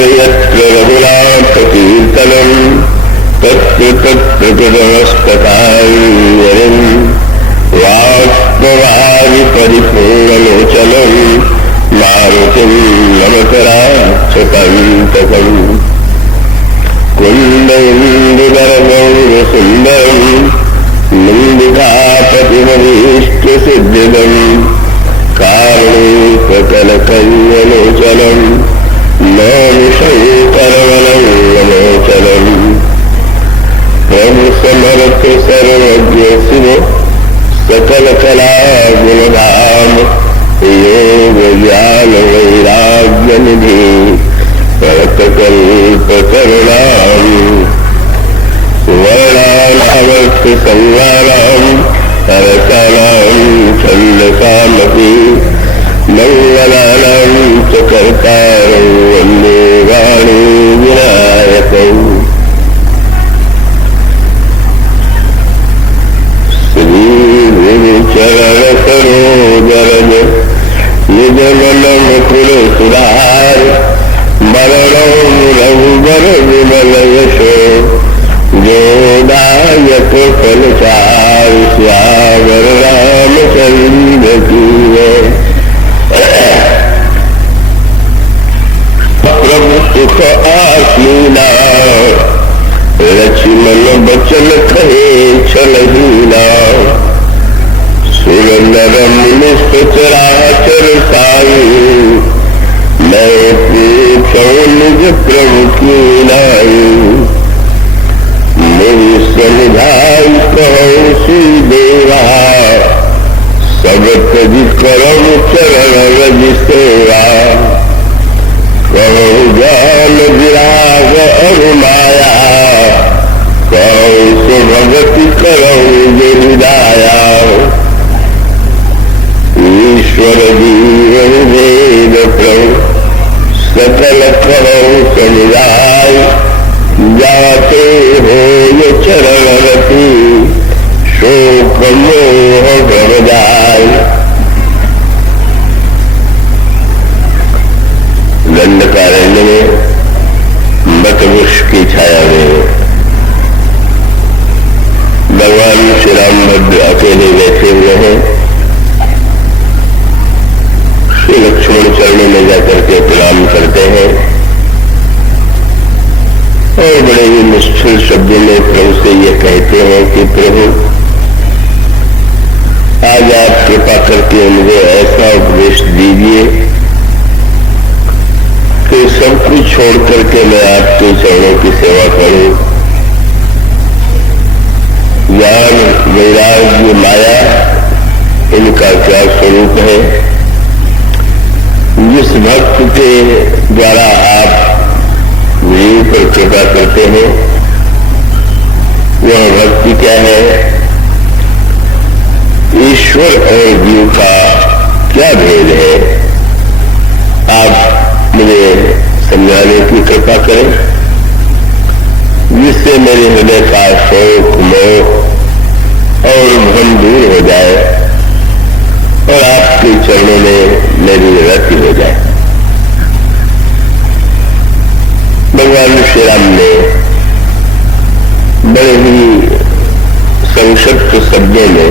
यत्र रघुनाथकीर्तनम् तत्र तत्र कृतमस्तकाञ्जलिम् वाष्पवारि परिपूर्णलोचनम् मारुतिम् नमत राक्षसान्तकम् कुण्डइन्दुगर्वं निन्दितापतिमभीष्टसिद्धिदम् कारुणीककलकल्यलोचनम् नौमि शङ्करवनं नमोचनम् प्रभु समर्थ सर्वज्ञ शिव सकलकला गुणधाम योग ज्ञान वैराग्य निधि परतकल्पकरुणाम् वर्णानावर्त संवाराम् हरसानाम् छन्दसामपि मंगलानां च कर्तारं वन्दे वाणी विनायकम् श्री गुरुचरण सरोज निजमन मुकुर सुधार मरणं रघुबर विमल यशो जोदायक फलचार श्यावर रामचंद्र की प्रभु सुख आसीना लक्ष्मण बचन कहे छलहीना सुरनर मुनि सचराचर साई मैं पूछूं निज प्रभु की नाई मुझ समझाई कहूं श्री देवा सब तज करम चरण रज सेवा कहूं ज्ञान विराग अरुमाया कहूं सुभगति करऊं विदाया ईश्वर जीवन वेद प्रभु सकल करऊं समुदाय जाते हो ये चरण रति शोक मोह भर जाय दंडकारण्य में बतवृक्ष की छाया में भगवान श्री रामभद्र अकेले बैठे हुए हैं। श्री लक्ष्मण चरणों में जाकर के प्रणाम करते हैं और बड़े ही निष्ठुर शब्दों में प्रभु से ये कहते हैं कि प्रभु आज आप कृपा करके मुझे ऐसा उपदेश दीजिए कि सब कुछ छोड़ करके मैं आपके चरणों की सेवा करूं। ज्ञान वैराग्य माया इनका क्या स्वरूप है? जिस भक्त के द्वारा आप मुझे पर कृपा करते हैं वह भक्ति क्या है? ईश्वर और जीव का क्या भेद है? आप मुझे समझाने की कृपा करें जिससे मेरे हृदय का शोक मोह और भ्रम दूर हो जाए और आपके चरणों में मेरी रति हो जाए। भगवान श्री राम ने बड़े ही संक्षिप्त शब्दों में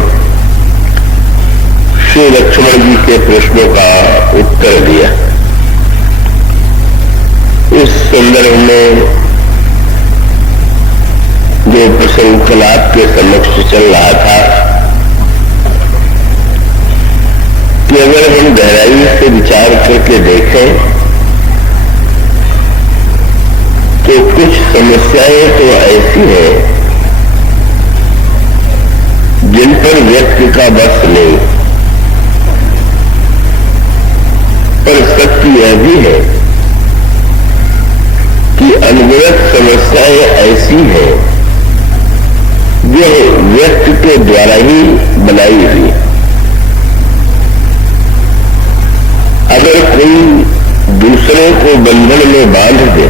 श्री लक्ष्मण जी के प्रश्नों का उत्तर दिया। इस संदर्भ में जो प्रसंग कल आपके समक्ष चल रहा था कि अगर हम गहराई से विचार करके देखें तो कुछ समस्याएं तो ऐसी हैं जिन पर व्यक्ति का बस नहीं, पर सत्य यह भी है कि अनगिनत समस्याएं ऐसी हैं जो व्यक्ति के द्वारा ही बनाई हुई। अगर कोई दूसरे को बंधन में बांध दे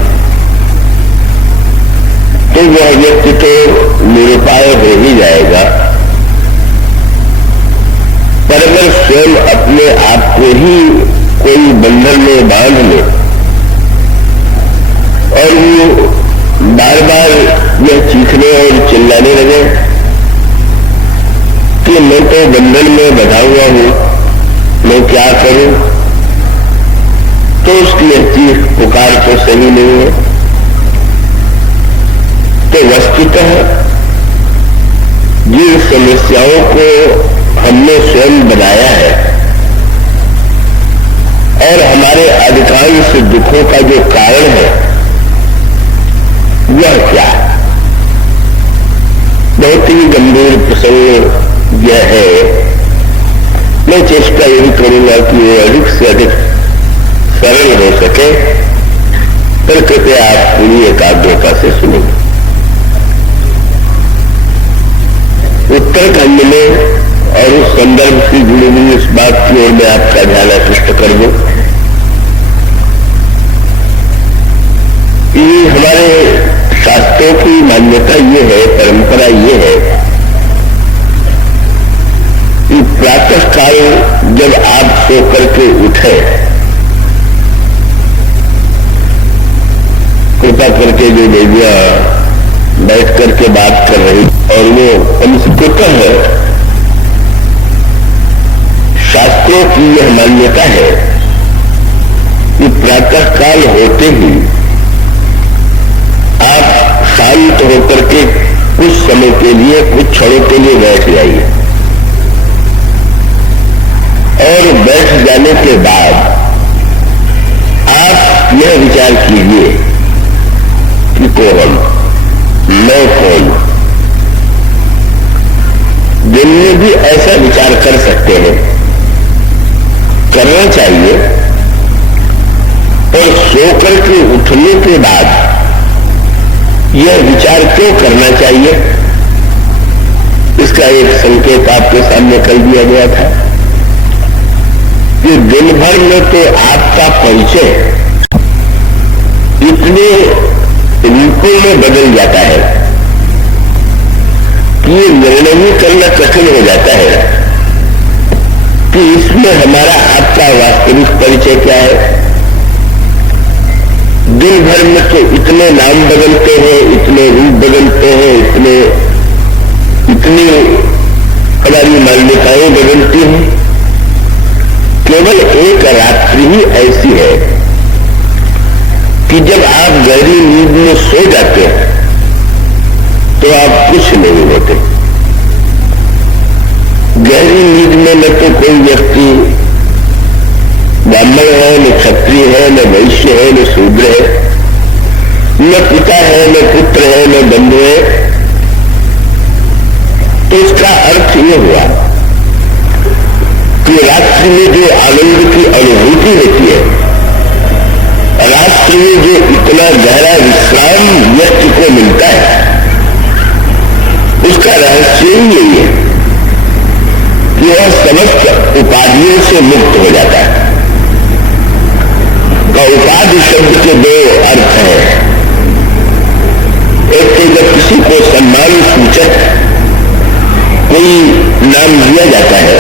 तो वह व्यक्ति तो निरुपाय हो ही जाएगा, पर अगर स्वयं अपने आप को ही कोई बंधन में बांध ले और वो बार बार यह चीखने और चिल्लाने लगे कि मैं तो बंधन में बंधा हुआ हूं, मैं क्या करूं। तो उसकी यह चीख पुकार तो सही नहीं है। तो वस्तुतः जिन समस्याओं को हमने स्वयं बनाया है और हमारे अधिकांश दुखों का जो कारण है यह क्या है। बहुत ही गंभीर प्रसंग यह है। मैं चेष्टा यही करूंगा कि वो अधिक से अधिक सरल हो सके, पर कृपया आप पूरी एकाग्रता से सुनेंगे। उत्तराखंड में और उस संदर्भ से जुड़ी हुई इस बात की ओर मैं आपका ध्यान आकृष्ट कर दूं कि हमारे शास्त्रों की मान्यता ये है, परंपरा ये है कि प्रातः काल जब आप सो करके उठे, कृपा करके जो देवियां बैठ करके बात कर रही और वो संस्कृत है, शास्त्रों की यह मान्यता है कि प्रातः काल होते ही आप शांत होकर के कुछ समय के लिए, कुछ क्षणों के लिए बैठ जाइए और बैठ जाने के बाद आप यह विचार कीजिए कि कौन मैं, कौन। दिन में भी ऐसा विचार कर सकते हैं, करना चाहिए। और सो करके उठने के बाद यह विचार क्यों करना चाहिए, इसका एक संकेत आपके सामने कर दिया गया था कि दिन भर में तो आपका परिचय इतने रूपों में बदल जाता है कि ये निर्णय ही करना कठिन हो जाता है कि इसमें हमारा आपका वास्तविक परिचय क्या है। दिन भर में तो इतने नाम बदलते हैं, इतने रूप बदलते हैं, इतनी हमारी मान्यताएं बदलती हैं। केवल एक रात्रि ही ऐसी है कि जब आप गहरी नींद में सो जाते हैं तो आप कुछ नहीं होते। गहरी नींद में न तो कोई व्यक्ति ब्राह्मण है, न क्षत्रिय है, न वैश्य है, न शूद्र है, न पिता है, न पुत्र है, न बंधु है। तो इसका अर्थ यह हुआ कि रात्रि में जो आनंद की अनुभूति होती है, रात्रि में जो इतना गहरा विश्राम व्यक्ति को मिलता है, उसका रहस्य ही यही है कि वह समस्त उपाधियों से मुक्त हो जाता है। उपाधि शब्द के दो अर्थ हैं। एक तो जब किसी को सम्मान सूचक कोई नाम दिया जाता है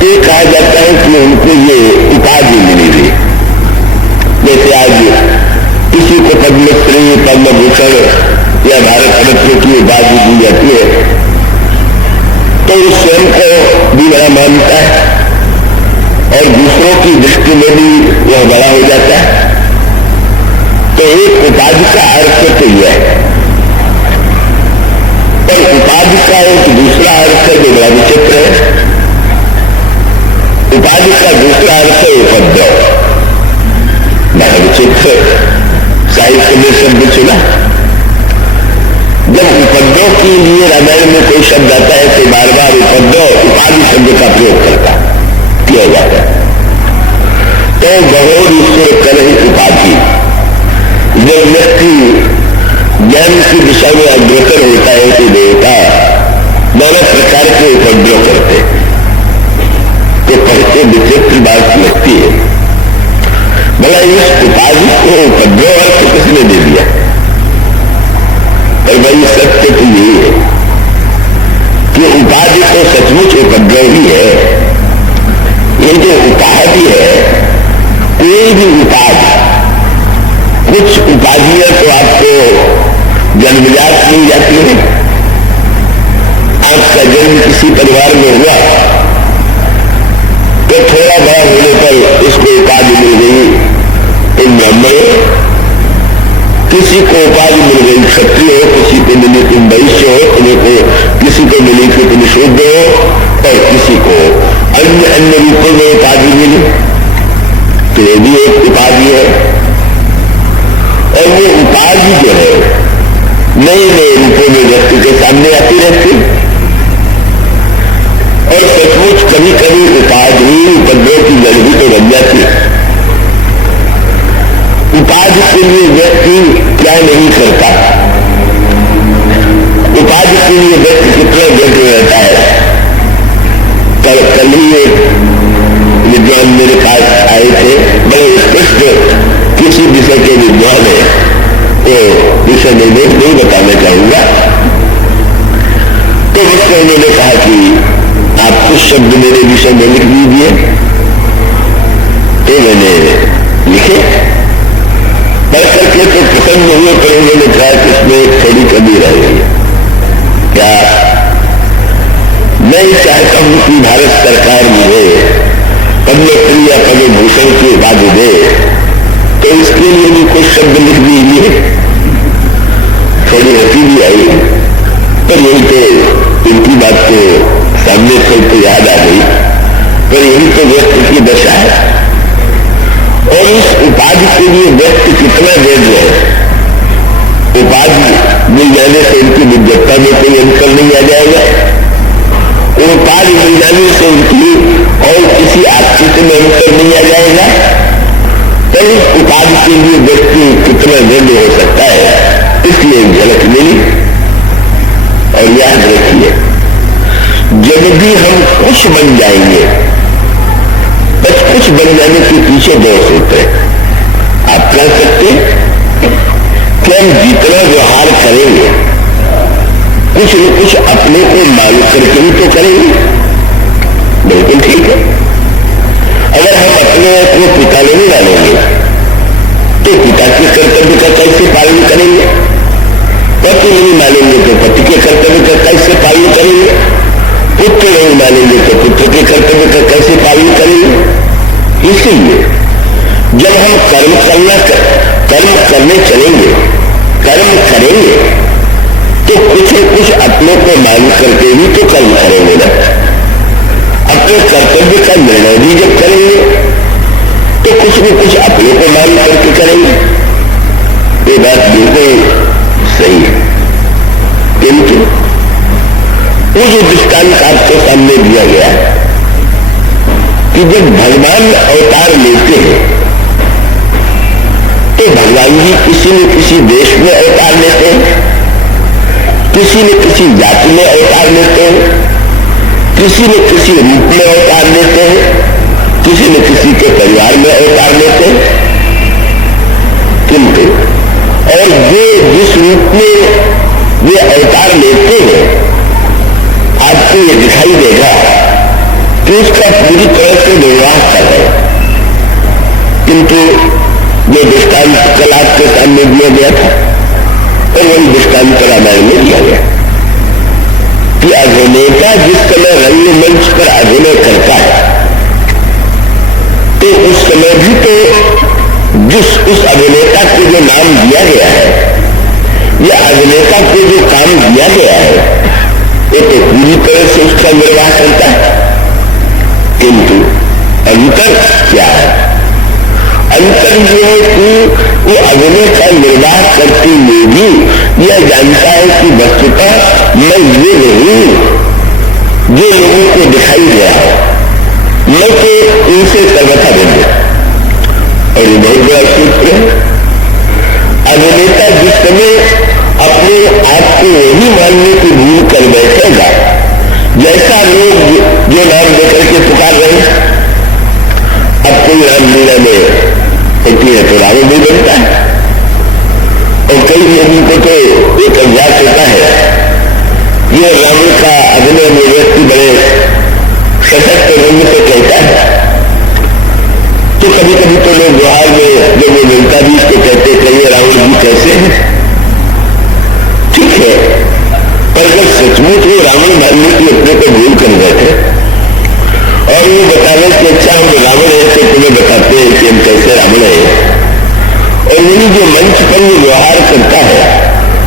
तो कहा जाता है कि उनको ये उपाधि मिली हुई। जैसे आज किसी को पद्मश्री, पद्म भूषण या भारत रत्न की उपाधि दी जाती है तो वो स्वयं को भी बड़ा मानता है और दूसरों की दृष्टि में भी वह बड़ा हो जाता है। तो एक उपाधि का अर्थ तो यह है, पर उपाधि का एक दूसरा अर्थ है जो बड़ा विचित्र है। उपाधि का दूसरा अर्थ है उपद्रव। बड़ा विचित्र साहित्य में शब्द चुना। जब उपद्रव के लिए रामायण में कोई शब्द आता है तो बार बार उपद्रव उपाधि शब्द का प्रयोग किया जाता है। तो गहोर ईश्वर करहि उपाधि। जब व्यक्ति ज्ञान की दिशा में अग्रसर होता है तो देवता नाना प्रकार के उपद्रव करते हैं। तो पढ़ते विचित्र बात लगती है, भला इस उपाधि को उपद्रव अर्थ किसने दे दिया? और भाई सत्य तो यही है कि उपाधि तो सचमुच उपद्रव ही है। ये जो उपाधि है, कोई भी उपाधि जन्मजात मिल जाती है। आपका जन्म किसी परिवार में हुआ तो थोड़ा बड़ा होने पर इसको उपाधि मिल गई तुम ब्राह्मण हो, किसी को उपाधि मिल गई क्षत्रिय हो, किसी को मिली तुम वैश्य हो, तुम्हें को किसी को मिली कि तुम शूद्र हो, और किसी को अन्य अन्य रूपों में उपाधि मिली, तो ये भी एक उपाधि है। और वो उपाधि जो है नए नए रूपों में व्यक्ति के सामने आती रहती, और सचमुच कभी कभी उपाधि उपद्रव की जड़ भी तो बन जाती। उपाधि के लिए व्यक्ति क्या नहीं करता, उपाधि के लिए व्यक्ति कितना व्यग्र रहता है। कल ही एक विद्वान मेरे पास आए थे, बड़े उत्कृष्ट किसी विषय के विद्वान है, तो विषय नहीं बताना चाहूंगा। तो उससे उन्होंने कहा कि आप कुछ शब्द मेरे विषय में लिख दीजिए, तो मैंने लिखे, पढ़ करके तो प्रसन्न हुए, पर उन्होंने कहा कि इसमें एक थोड़ी कमी रह गई है। क्या? मैं चाहता हूं कि भारत सरकार मुझे पद्मश्री या पद्म भूषण की उपाधि दे, तो इसके लिए भी कुछ शब्द लिख दीजिए। थोड़ी हंसी भी आई, पर यही तो इनकी बात तो सामने से तो याद आ गई, पर यही तो व्यक्ति की दशा है। और इस उपाधि के लिए व्यक्ति कितना व्यग्र है। उपाधि मिल जाने से इनकी विद्वत्ता में कोई अंतर नहीं आ जाएगा, उपाधि मिल जाने से उनकी और किसी आकृति में अंतर नहीं आ जाएगा। तो इस उपाधि के लिए व्यक्ति कितना व्यग्र हो सकता है, इसलिए झलक मिली। और याद रखिए, जब भी हम कुछ बन जाएंगे, बस कुछ बन जाने के पीछे दोष होते हैं। आप कह सकते कि हम जितना व्यवहार करेंगे कुछ न कुछ अपने को मान करके ही तो करेंगे, बिल्कुल ठीक है। अगर हम अपने को पिता नहीं डालेंगे तो पिता के कर्तव्य का कैसे पालन करेंगे, पति नहीं मानेंगे तो पति के कर्तव्य का कैसे पालन करेंगे, पुत्र नहीं मानेंगे तो पुत्र के कर्तव्य का कैसे पालन करेंगे। इसीलिए जब हम कर्म करने चलेंगे, कर्म करेंगे, तो कुछ न कुछ अपने को मान करके भी तो कर्म करेंगे ना। अपने कर्तव्य का निर्णय भी जब करेंगे तो कुछ न कुछ अपने को मान करके करेंगे। ये बात बिल्कुल सही है। किंतु वो जो दृष्टांत आपके सामने दिया गया कि जब भगवान अवतार लेते हैं तो भगवान जी किसी न किसी देश में अवतार लेते हैं, किसी न किसी जाति में अवतार लेते हैं, किसी न किसी रूप में अवतार लेते हैं, किसी न किसी के परिवार में अवतार लेते हैं। किंतु और वे जिस रूप में वे अवतार लेते हैं, आपको ये दिखाई देगा कि उसका पूरी तरह से निर्वाह कर रहे हैं। किंतु जो दृष्टांत कल आपके सामने दिया गया था, और वही दृष्टांत रामायण में दिया गया कि अभिनेता जिस समय रंगमंच पर अभिनय करता है, तो उस समय भी तो जिस उस अभिनेता को जो नाम दिया गया है या अभिनेता को जो काम दिया गया है, वो तो पूरी तरह से उसका निर्वाह करता है। किंतु अंतर क्या है? अंतर यह है कि वो अभिनय का निर्वाह करते हुए भी यह जानता है कि वस्तुतः मैं ये नहीं जो लोगों को दिखाई दिया है, मैं तो इनसे सर्वथा भिन्न। और ये बहुत बड़ा सूत्र है। अभिनेता जिस समय अपने आप को यही मानने की भूल कर बैठेगा, जैसा लोग जो नाम लेकर के पुकार रहे, अब कोई रामलीला में होती है तो रावण भी बनता है, और कई लोगों को तो एक अभ्यास होता है, ये रावण का अभिनय में व्यक्ति बड़े सशक्त रंग से कहता है, तो कभी कभी तो लोग व्यवहार में जब वो मिलता भी तो कहते कहिए रावण जी कैसे हैं, तो रावण मानने की अपने को भूल कर बैठे और वो बताने कि अच्छा हम रावण है तो तुम्हें बताते हैं कि हम कैसे रावण है। और वही जो मंच पर वो व्यवहार करता है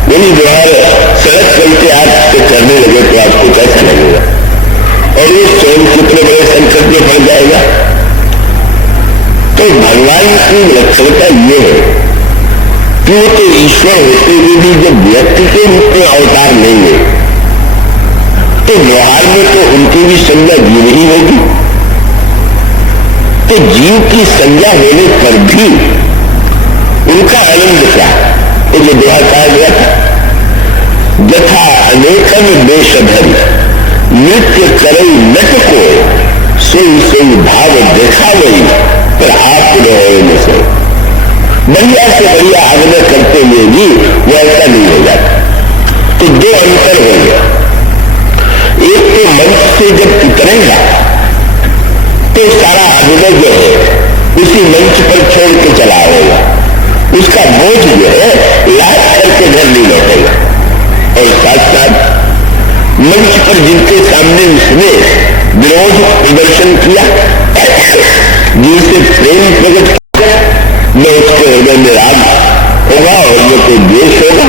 वही व्यवहार सड़क चलते आप से करने लगे तो आपको कैसा लगेगा? और वो स्वयं कितने बड़े संकट में पड़ जाएगा। तो भगवान की लक्षणता ये है कि वो तो ईश्वर होते हुए भी जब व्यक्ति के रूप में अवतार लेंगे तो व्यवहार में तो उनकी भी संज्ञा जीव ही होगी। तो जीव की संज्ञा होने पर भी उनका आनंद क्या? तो जो दोहा कहा गया था, यथा अनेकन बेशधन नृत्य करई नट को सोई सोई भाव देखा वही पर आप रहे न सो। बढ़िया से बढ़िया आग्रह करते हुए भी वो ऐसा नहीं हो जाता। तो दो अंतर हो गया। एक तो मंच से जब उतरेगा तो सारा अभिनय जो है उसी मंच पर छोड़ के चला आएगा, उसका बोझ जो है लाद करके घर नहीं लौटेगा। और साथ साथ मंच पर जिनके सामने उसने विरोध प्रदर्शन किया, जिनसे प्रेम प्रकट किया, न उसके हृदय में राग होगा और न कोई द्वेष होगा।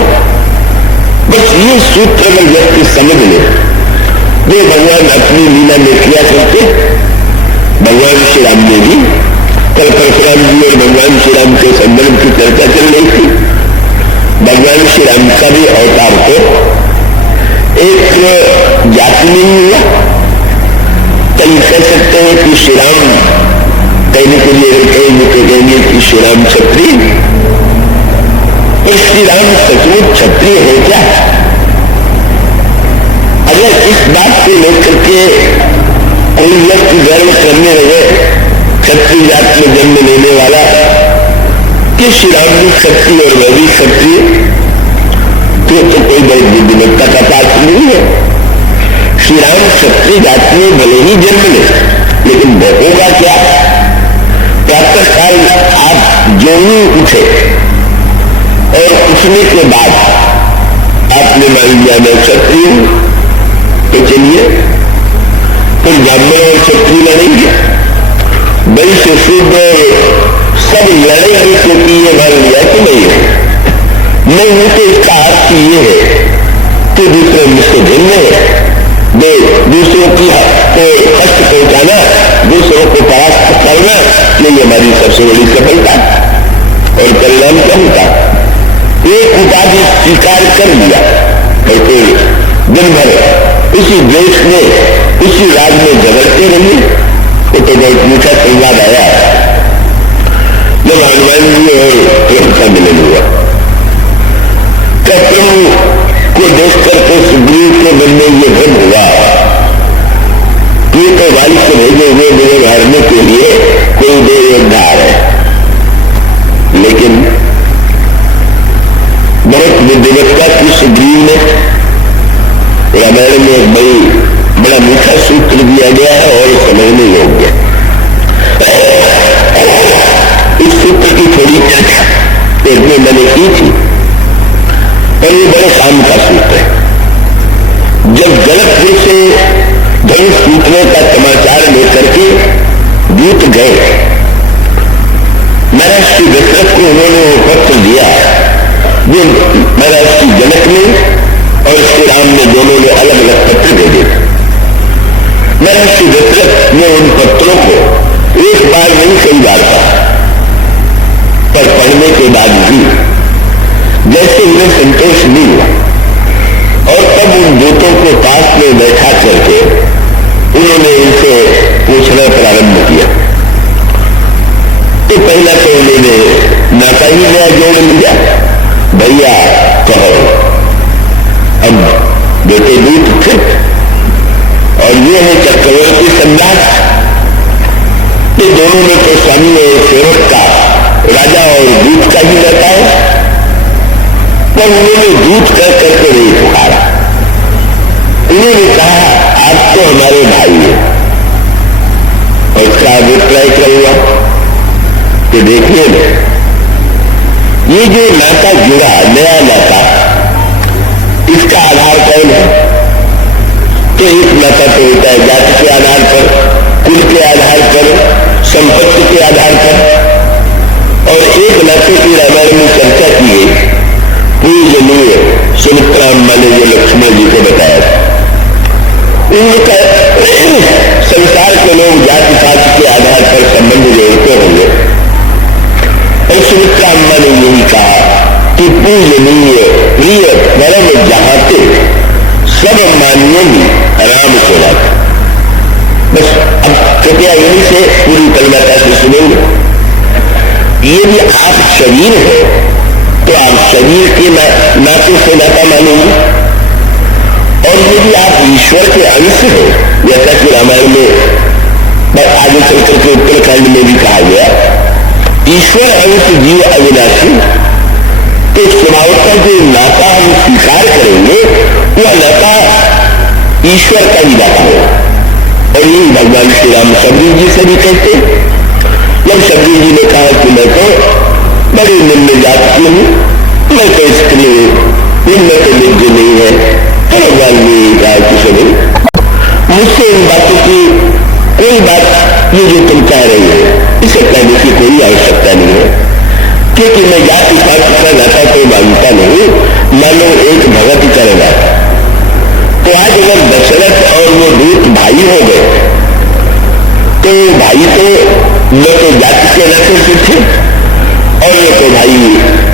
बस ये सूत्र अगर व्यक्ति समझ ले, वो भगवान अपनी लीला में किया करते। भगवान श्री राम ने भी कल परशुराम जी और भगवान श्री राम के संदर्भ की चर्चा चल रही थी। भगवान श्री राम का भी अवतार तो एक जाति नहीं हुआ। कहीं कह सकते हैं कि श्री राम, कहने के लिए कहेंगे तो कहेंगे कि श्री राम क्षत्रिय। श्री राम सचमुच क्षत्रिय है क्या? अगर इस बात को लेकर के कोई व्यक्ति गर्व करने लगे, क्षत्रिय जात में जन्म लेने वाला, कि श्री राम भी क्षत्रिय और वह भी क्षत्रिय, तो कोई बड़ी बुद्धिमत्ता का पात्र नहीं है। श्री राम क्षत्रिय जाति में भले ही जन्म ले, लेकिन होगा क्या? प्रातः काल आप जो ही उठे और उठने के बाद आपने मान लिया मैं क्षत्रिय हूं, तो चलिए फिर ब्राह्मण और क्षत्रिय लड़ेंगे, वैश्य शूद्र सब लड़ेंगे, क्योंकि ये मान लिया कि नहीं है। नहीं है तो इसका अर्थ ये है कि दूसरे मुझसे भिन्न है, वे दूसरों की को कष्ट पहुंचाना, दूसरों को परास्त करना, यही हमारी सबसे बड़ी सफलता। और परिणाम क्या होता? एक उपाधि स्वीकार कर लिया और फिर दिन भर उसी देश में उसी राज में झगड़ते रहिए। वो तो बहुत मीठा संवाद आया जब हनुमान जी और प्रभु का मिलन हुआ। प्रभु को देख करके सुग्रीव के मन में ये भ्रम हुआ कि तो वाली से भेजे हुए मेरे मारने के लिए कोई देव योद्धार है। लेकिन बहुत बुद्धिमत्ता की सुग्रीव ने, रामायण में एक बड़ा मीठा सूत्र दिया गया है और समझने योग्य। इस सूत्र की थोड़ी चर्चा एक में मैंने की थी और ये बड़े काम का सूत्र है। जब जनकपुर से धनुष टूटने का समाचार लेकर के दूत गए, महर्षि दशरथ को उन्होंने वो पत्र दिया जो महर्षि जनक ने और श्री राम ने दोनों ने अलग अलग पत्र दे दिए। महर्षि दशरथ ने उन पत्रों को एक बार नहीं कई बार पढ़ा, पर पढ़ने के बाद भी जैसे उन्हें संतोष नहीं हुआ और तब उन दूतों को पास में बैठा करके उन्होंने इनसे पूछना प्रारंभ किया। तो पहला तो उन्होंने नाता ही नया जोड़ लिया, भैया कहो। अब बेटे दूत थे और ये है चक्रवर्ती सम्राट, ये दोनों में तो स्वामी और सेवक का, राजा और दूत का ही रहता है। पर उन्होंने दूत कर करके नहीं पुकारा, उन्होंने कहा आप तो हमारे भाई हैं। और इसका अभिप्राय क्या हुआ कि देखिए ये जो नाता जुड़ा, नया नाता, इसका आधार कौन है? तो एक नाता तो होता है जाति के आधार पर, कुल के आधार पर, संपत्ति के आधार पर। और एक नाते की रामायण में चर्चा की गई, पूजनीय सुमित्रा अम्मा ने जो लक्ष्मण जी को बताया था, उनका संसार के लोग जाति पाति के आधार पर संबंध जोड़ते होंगे, और सुमित्रा अम्मा ने यही कहा कि पूजनीय प्रिय परम जहाते सब मान्य राम को रखा। बस अब कृपया यहीं से पूरी कलमाता से सुनेंगे। यदि आप शरीर है तो आप शरीर के नाते से नाता मानेंगे, और यदि आप ईश्वर के अंश है, जैसा कि रामायण में आगे चलकर के उत्तरकांड में भी कहा गया, ईश्वर अंश जीव अविनाशी, तो स्वभावतः जो नाता हम स्वीकार करेंगे वह नाता ईश्वर का ही नाता है। और यही भगवान श्री राम शबरी जी से भी कहते, जब शबरी जी ने कहा कि मैं तो बड़े निम्न जात की हूं, मैं तो स्त्री हूं, निम्न तो निज नहीं है, तो भगवान ने कहा कि सुनो, मुझसे इन बातों की कोई बात ये जो तुम कह रही हो इसे कहने की कोई आवश्यकता नहीं है, क्योंकि मैं जाति पाति का नाता कोई मानता नहीं, मानो एक भगत करेगा। तो आज अगर दशरथ और वो दूत भाई हो गए, तो भाई तो न तो जाति के नाते से थे, और न तो भाई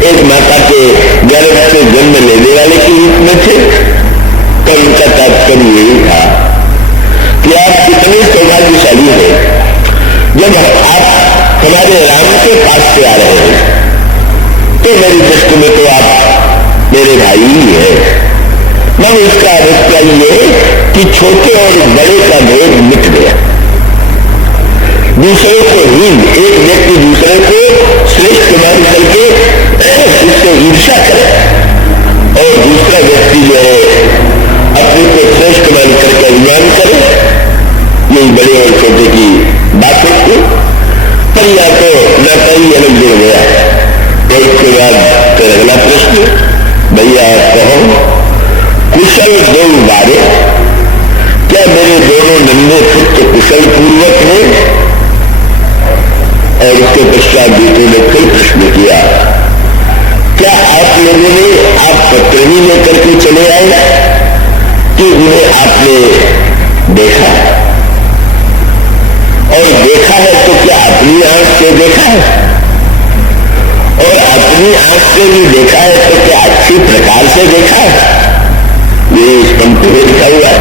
एक माता के गर्भ से जन्म लेने वाले के रूप में थे। तो उनका तात्पर्य यही था कि आप कितने सौभाग्यशाली हैं, जब आप हमारे राम के पास से आ रहे हैं, तो मेरी दृष्टि में तो आप मेरे भाई ही है। मैं इसका अभिप्राय ये कि छोटे और बड़े का भेद मिट गया, दूसरे को ही एक व्यक्ति दूसरे को श्रेष्ठ मान करके इससे ईर्ष्या करे, और दूसरा व्यक्ति जो है अपने को श्रेष्ठ मान करके अभिमान करे, यही बड़े और छोटे की बात होती। पर या तो नाता ही अलग जुड़ गया। तो इसके बाद फिर अगला प्रश्न, भैया कहो कुशल दो बारे, क्या मेरे दोनों नन्हे पुत्र कुशल पूर्वक हैं? और उसके पश्चात बेटे ने फिर प्रश्न किया, क्या आप लोगों ने आप पत्र ही लेकर के चले आए कि उन्हें आपने देखा? और देखा है तो क्या अपनी आंख से देखा है? और अपनी आंख से भी देखा है तो क्या अच्छी प्रकार से देखा है? ये इस पंक्ति में लिखा हुआ है,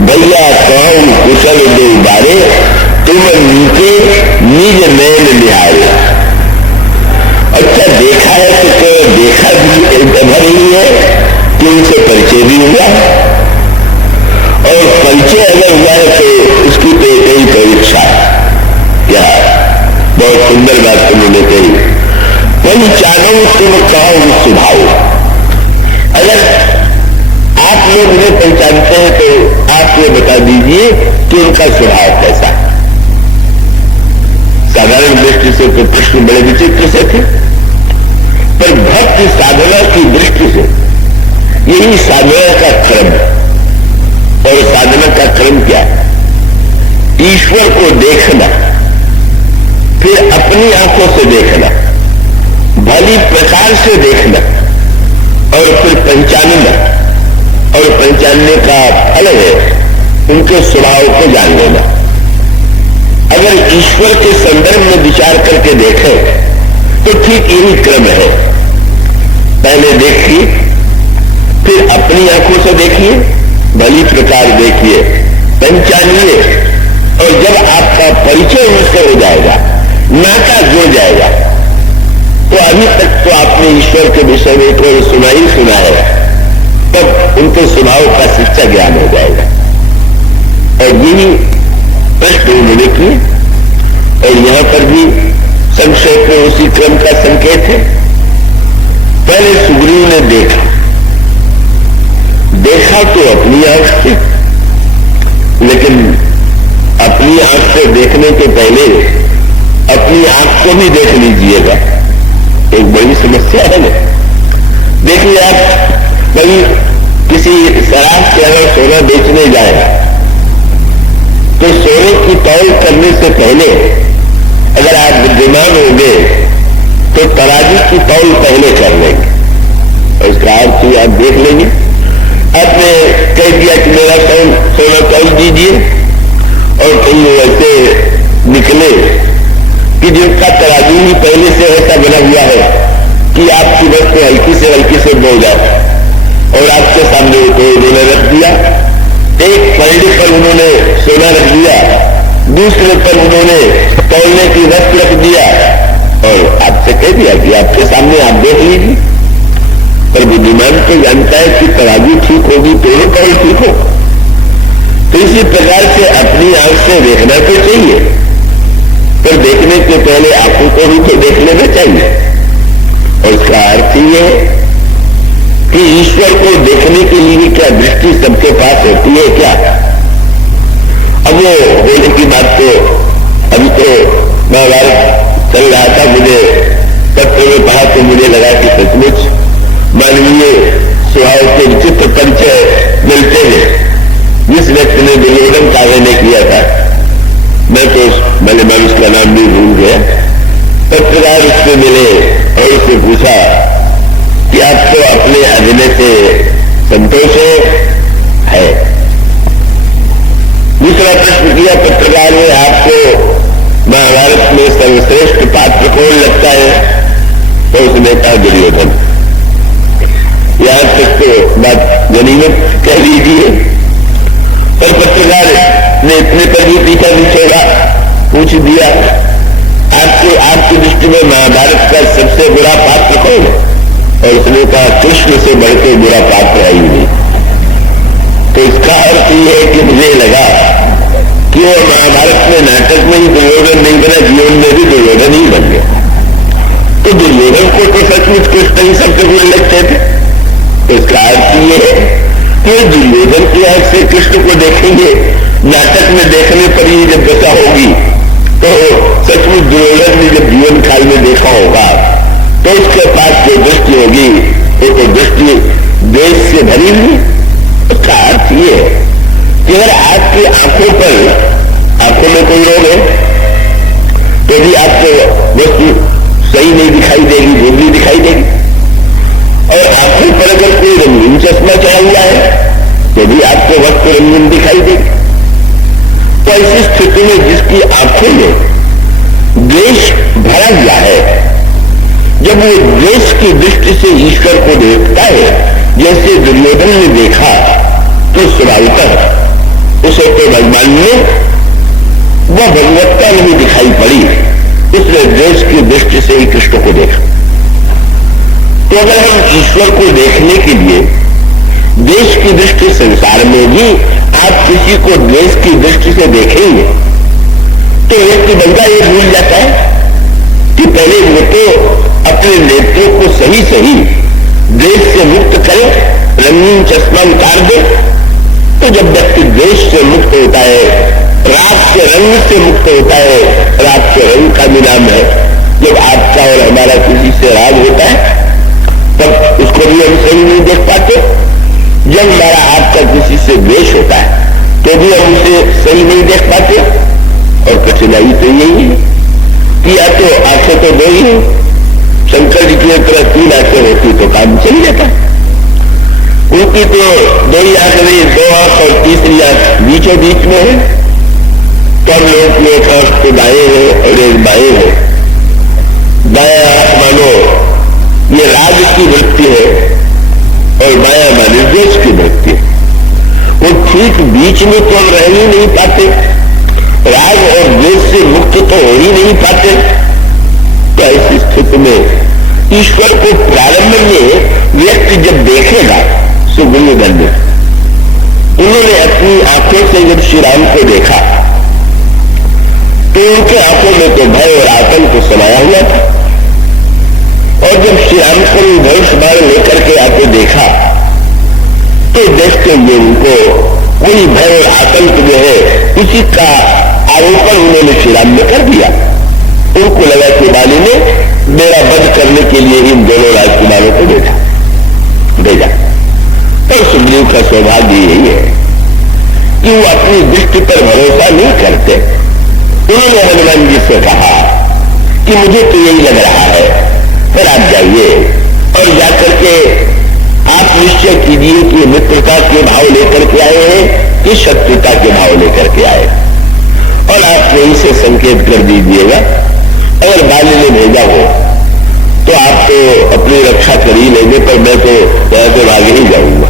भैया कौन कुशल दो बारे, तुम नीचे निज नैन निहारे। अच्छा देखा है तो क्या देखा भी भर ही है कि उनसे परिचय भी हुआ, और परिचय अगर हुआ है तो उसकी तो एक ही परीक्षा। क्या बहुत सुंदर बात तुमने कही, पंचानो तुम कहो स्वभाव। अगर आप लोग उन्हें पहचानते हैं तो आप ये बता दीजिए कि उनका स्वभाव कैसा है। साधारण दृष्टि से तो प्रश्न बड़े विचित्र से थे, पर भक्ति साधना की दृष्टि से यही साधना का क्रम है। और साधना का क्रम क्या है? ईश्वर को देखना, फिर अपनी आंखों से देखना, भली प्रकार से देखना, और फिर पहचानना, और पहचानने का फल है उनके स्वभाव को जान लेना। अगर ईश्वर के संदर्भ में विचार करके देखें तो ठीक यही क्रम है। पहले देखिए, फिर अपनी आंखों से देखिए, भली प्रकार देखिए, पहचानिए, और जब आपका परिचय उनसे हो जाएगा, नाता जुड़ जाएगा, तो अभी तक तो आपने ईश्वर के विषय में कोई सुना ही सुना है, तब उनके स्वभाव का सच्चा ज्ञान हो जाएगा। और यही प्रश्न उन्होंने किए, और यहां पर भी संक्षेप में उसी क्रम का संकेत है। पहले सुग्रीव ने देखा तो अपनी आंख से, लेकिन अपनी आंख से देखने के पहले अपनी आंख को भी देख लीजिएगा, एक बड़ी समस्या है ना। देखिए आप कहीं किसी किसी शराब से अगर सोना बेचने जाए तो सोने की तौल करने से पहले अगर आप बुद्धिमान होंगे तो तराजू की तौल पहले कर लेंगे। और इसका अर्थ ही आप देख लेंगे, आपने कह दिया कि मेरा सोना तौल दीजिए और कहीं वैसे निकले कि जिनका तराजू ही पहले से ऐसा बना हुआ है कि आपकी वस्तु हल्की से बोल जाए और आपके सामने उन्होंने रख दिया। एक पलड़े पर उन्होंने सोना रख दिया, दूसरे पर उन्होंने तौलने की वस्तु रख दिया और आपसे कह दिया कि आपके सामने आप देख लीजिए। पर बुद्धिमान तो जानता है कि तराजू ठीक होगी तो तौल ठीक हो। तो इसी प्रकार से अपनी आंख से देखना तो चाहिए, पर देखने के पहले आंखों को भी तो देख लेना चाहिए। और इसका अर्थ ये है कि ईश्वर को देखने के लिए क्या दृष्टि सबके पास होती है क्या? अब वो होने की बात तो अभी तो महाभारत चल रहा था, मुझे पत्र में पढ़ा तो मुझे लगा कि सचमुच मानवीय स्वभाव के विचित्र परिचय मिलते हैं। जिस व्यक्ति ने दुर्योधन का अभिनय किया था, मैं तो भले मैं उसका नाम भी भूल गया, पत्रकार उससे मिले और उससे पूछा कि आपको अपने अभिनय से संतोष है? दूसरा प्रश्न किया पत्रकार ने, आपको महाभारत में सर्वश्रेष्ठ पात्र कौन लगता है? तो उसने कहा दुर्योधन। यहां तक तो बात गनीमत कह दीजिए। और पत्रकार ने इतने पर भी पीछा नहीं छोड़ा, पूछ दिया आपकी दृष्टि में महाभारत का सबसे बुरा पात्र कौन है? और उसने कहा कृष्ण से बढ़कर बुरा पात्र है ही नहीं। तो इसका अर्थ यह है कि मुझे लगा कि वो महाभारत में नाटक में ही दुर्योधन नहीं बना, जीवन में भी दुर्योधन ही बन गया। तो दुर्योधन को तो सचमुच कृष्ण ही सबसे बुरे लगते थे। तो इसका अर्थ यह है कि दुर्योधन की आंख से कृष्ण को देखेंगे, नाटक में देखने पर ही जब दशा होगी तो सचमुच दुर्योधन ने जब जीवन काल में देखा होगा तो उसके पास जो दृष्टि होगी वो तो दृष्टि देश से भरी हुई। उसका अर्थ ये है कि अगर आपकी आंखों में कोई रोग है तो भी आपको वस्तु सही नहीं दिखाई देगी, धुंधली दिखाई देगी। और आंखों पर अगर कोई रंगीन चश्मा चढ़ा हुआ है तो भी आपको वस्तु रंगीन दिखाई देगी। तो ऐसी स्थिति में जिसकी आंखों में द्वेष भरा हुआ है, जब वो द्वेष की दृष्टि से ईश्वर को देखता है जैसे दुर्योधन ने देखा, तो स्वभावतः उसे तो भगवान में वह भगवत्ता नहीं दिखाई पड़ी, उसने द्वेष की दृष्टि से ही कृष्ण को देखा। तो अगर हम ईश्वर को देखने के लिए द्वेष की दृष्टि संसार में भी आप किसी को द्वेष की दृष्टि से देखेंगे तो व्यक्ति बंदा ये भूल जाता है कि पहले वो तो अपने नेत्रों को सही द्वेष से मुक्त करे, रंगीन चश्मा उतार दे। तो जब व्यक्ति द्वेष से मुक्त होता है, राग के रंग से मुक्त होता है, राग के रंग का भी नाम है, जब आपका और हमारा किसी से राग होता है तब उसको भी हम सही नहीं देख पाते। जब हमारा आपका किसी से द्वेष होता है तो भी हम उसे सही नहीं देख पाते। और कठिनाई तो यही है कि या तो आंखें तो दो ही, शंकर जी की तरह 3 आंखें होती तो काम चल जाता। उनकी तो 2 ही आंख नहीं, 2 आंख और तीसरी आंख बीचों बीच में है। तो हम लोग की एक आंख तो दाएं है और एक बाएं है। दाया आंख मानो ये राग की वृत्ति है और बाया माने द्वेष की वृत्ति है। वो ठीक बीच में तो हम रह ही नहीं पाते, राग और द्वेष से मुक्त तो हो ही नहीं पाते। तो ऐसी स्थिति में ईश्वर को प्रारंभ में व्यक्ति जब देखेगा सुगुरुदन में, उन्होंने अपनी आंखों से जब श्री राम को देखा तो उनके आंखों में तो भय और आतंक समाया हुआ था। और जब श्री राम को धनुष बाण लेकर के आपको देखा तो देखते हुए उनको वही भय और आतंक जो है उसी का आरोपण उन्होंने श्री राम में कर दिया। उनको लगा कि बाली ने मेरा वध करने के लिए इन दोनों राजकुमारों को भेजा। तो सुग्रीव का दृष्टि पर भरोसा नहीं करते। उन्होंने हनुमान जी से कहा कि मुझे तो यही लग रहा है, फिर आप जाइए और जाकर के आप निश्चय कीजिए कि मित्रता के भाव लेकर के आए हैं कि शत्रुता के भाव लेकर के आए, और आप यहीं से संकेत कर दीजिएगा। अगर बाली ने भेजा हो तो आप तो अपनी रक्षा कर ही लेंगे, पर मैं तो यहां से भाग ही जाऊंगा,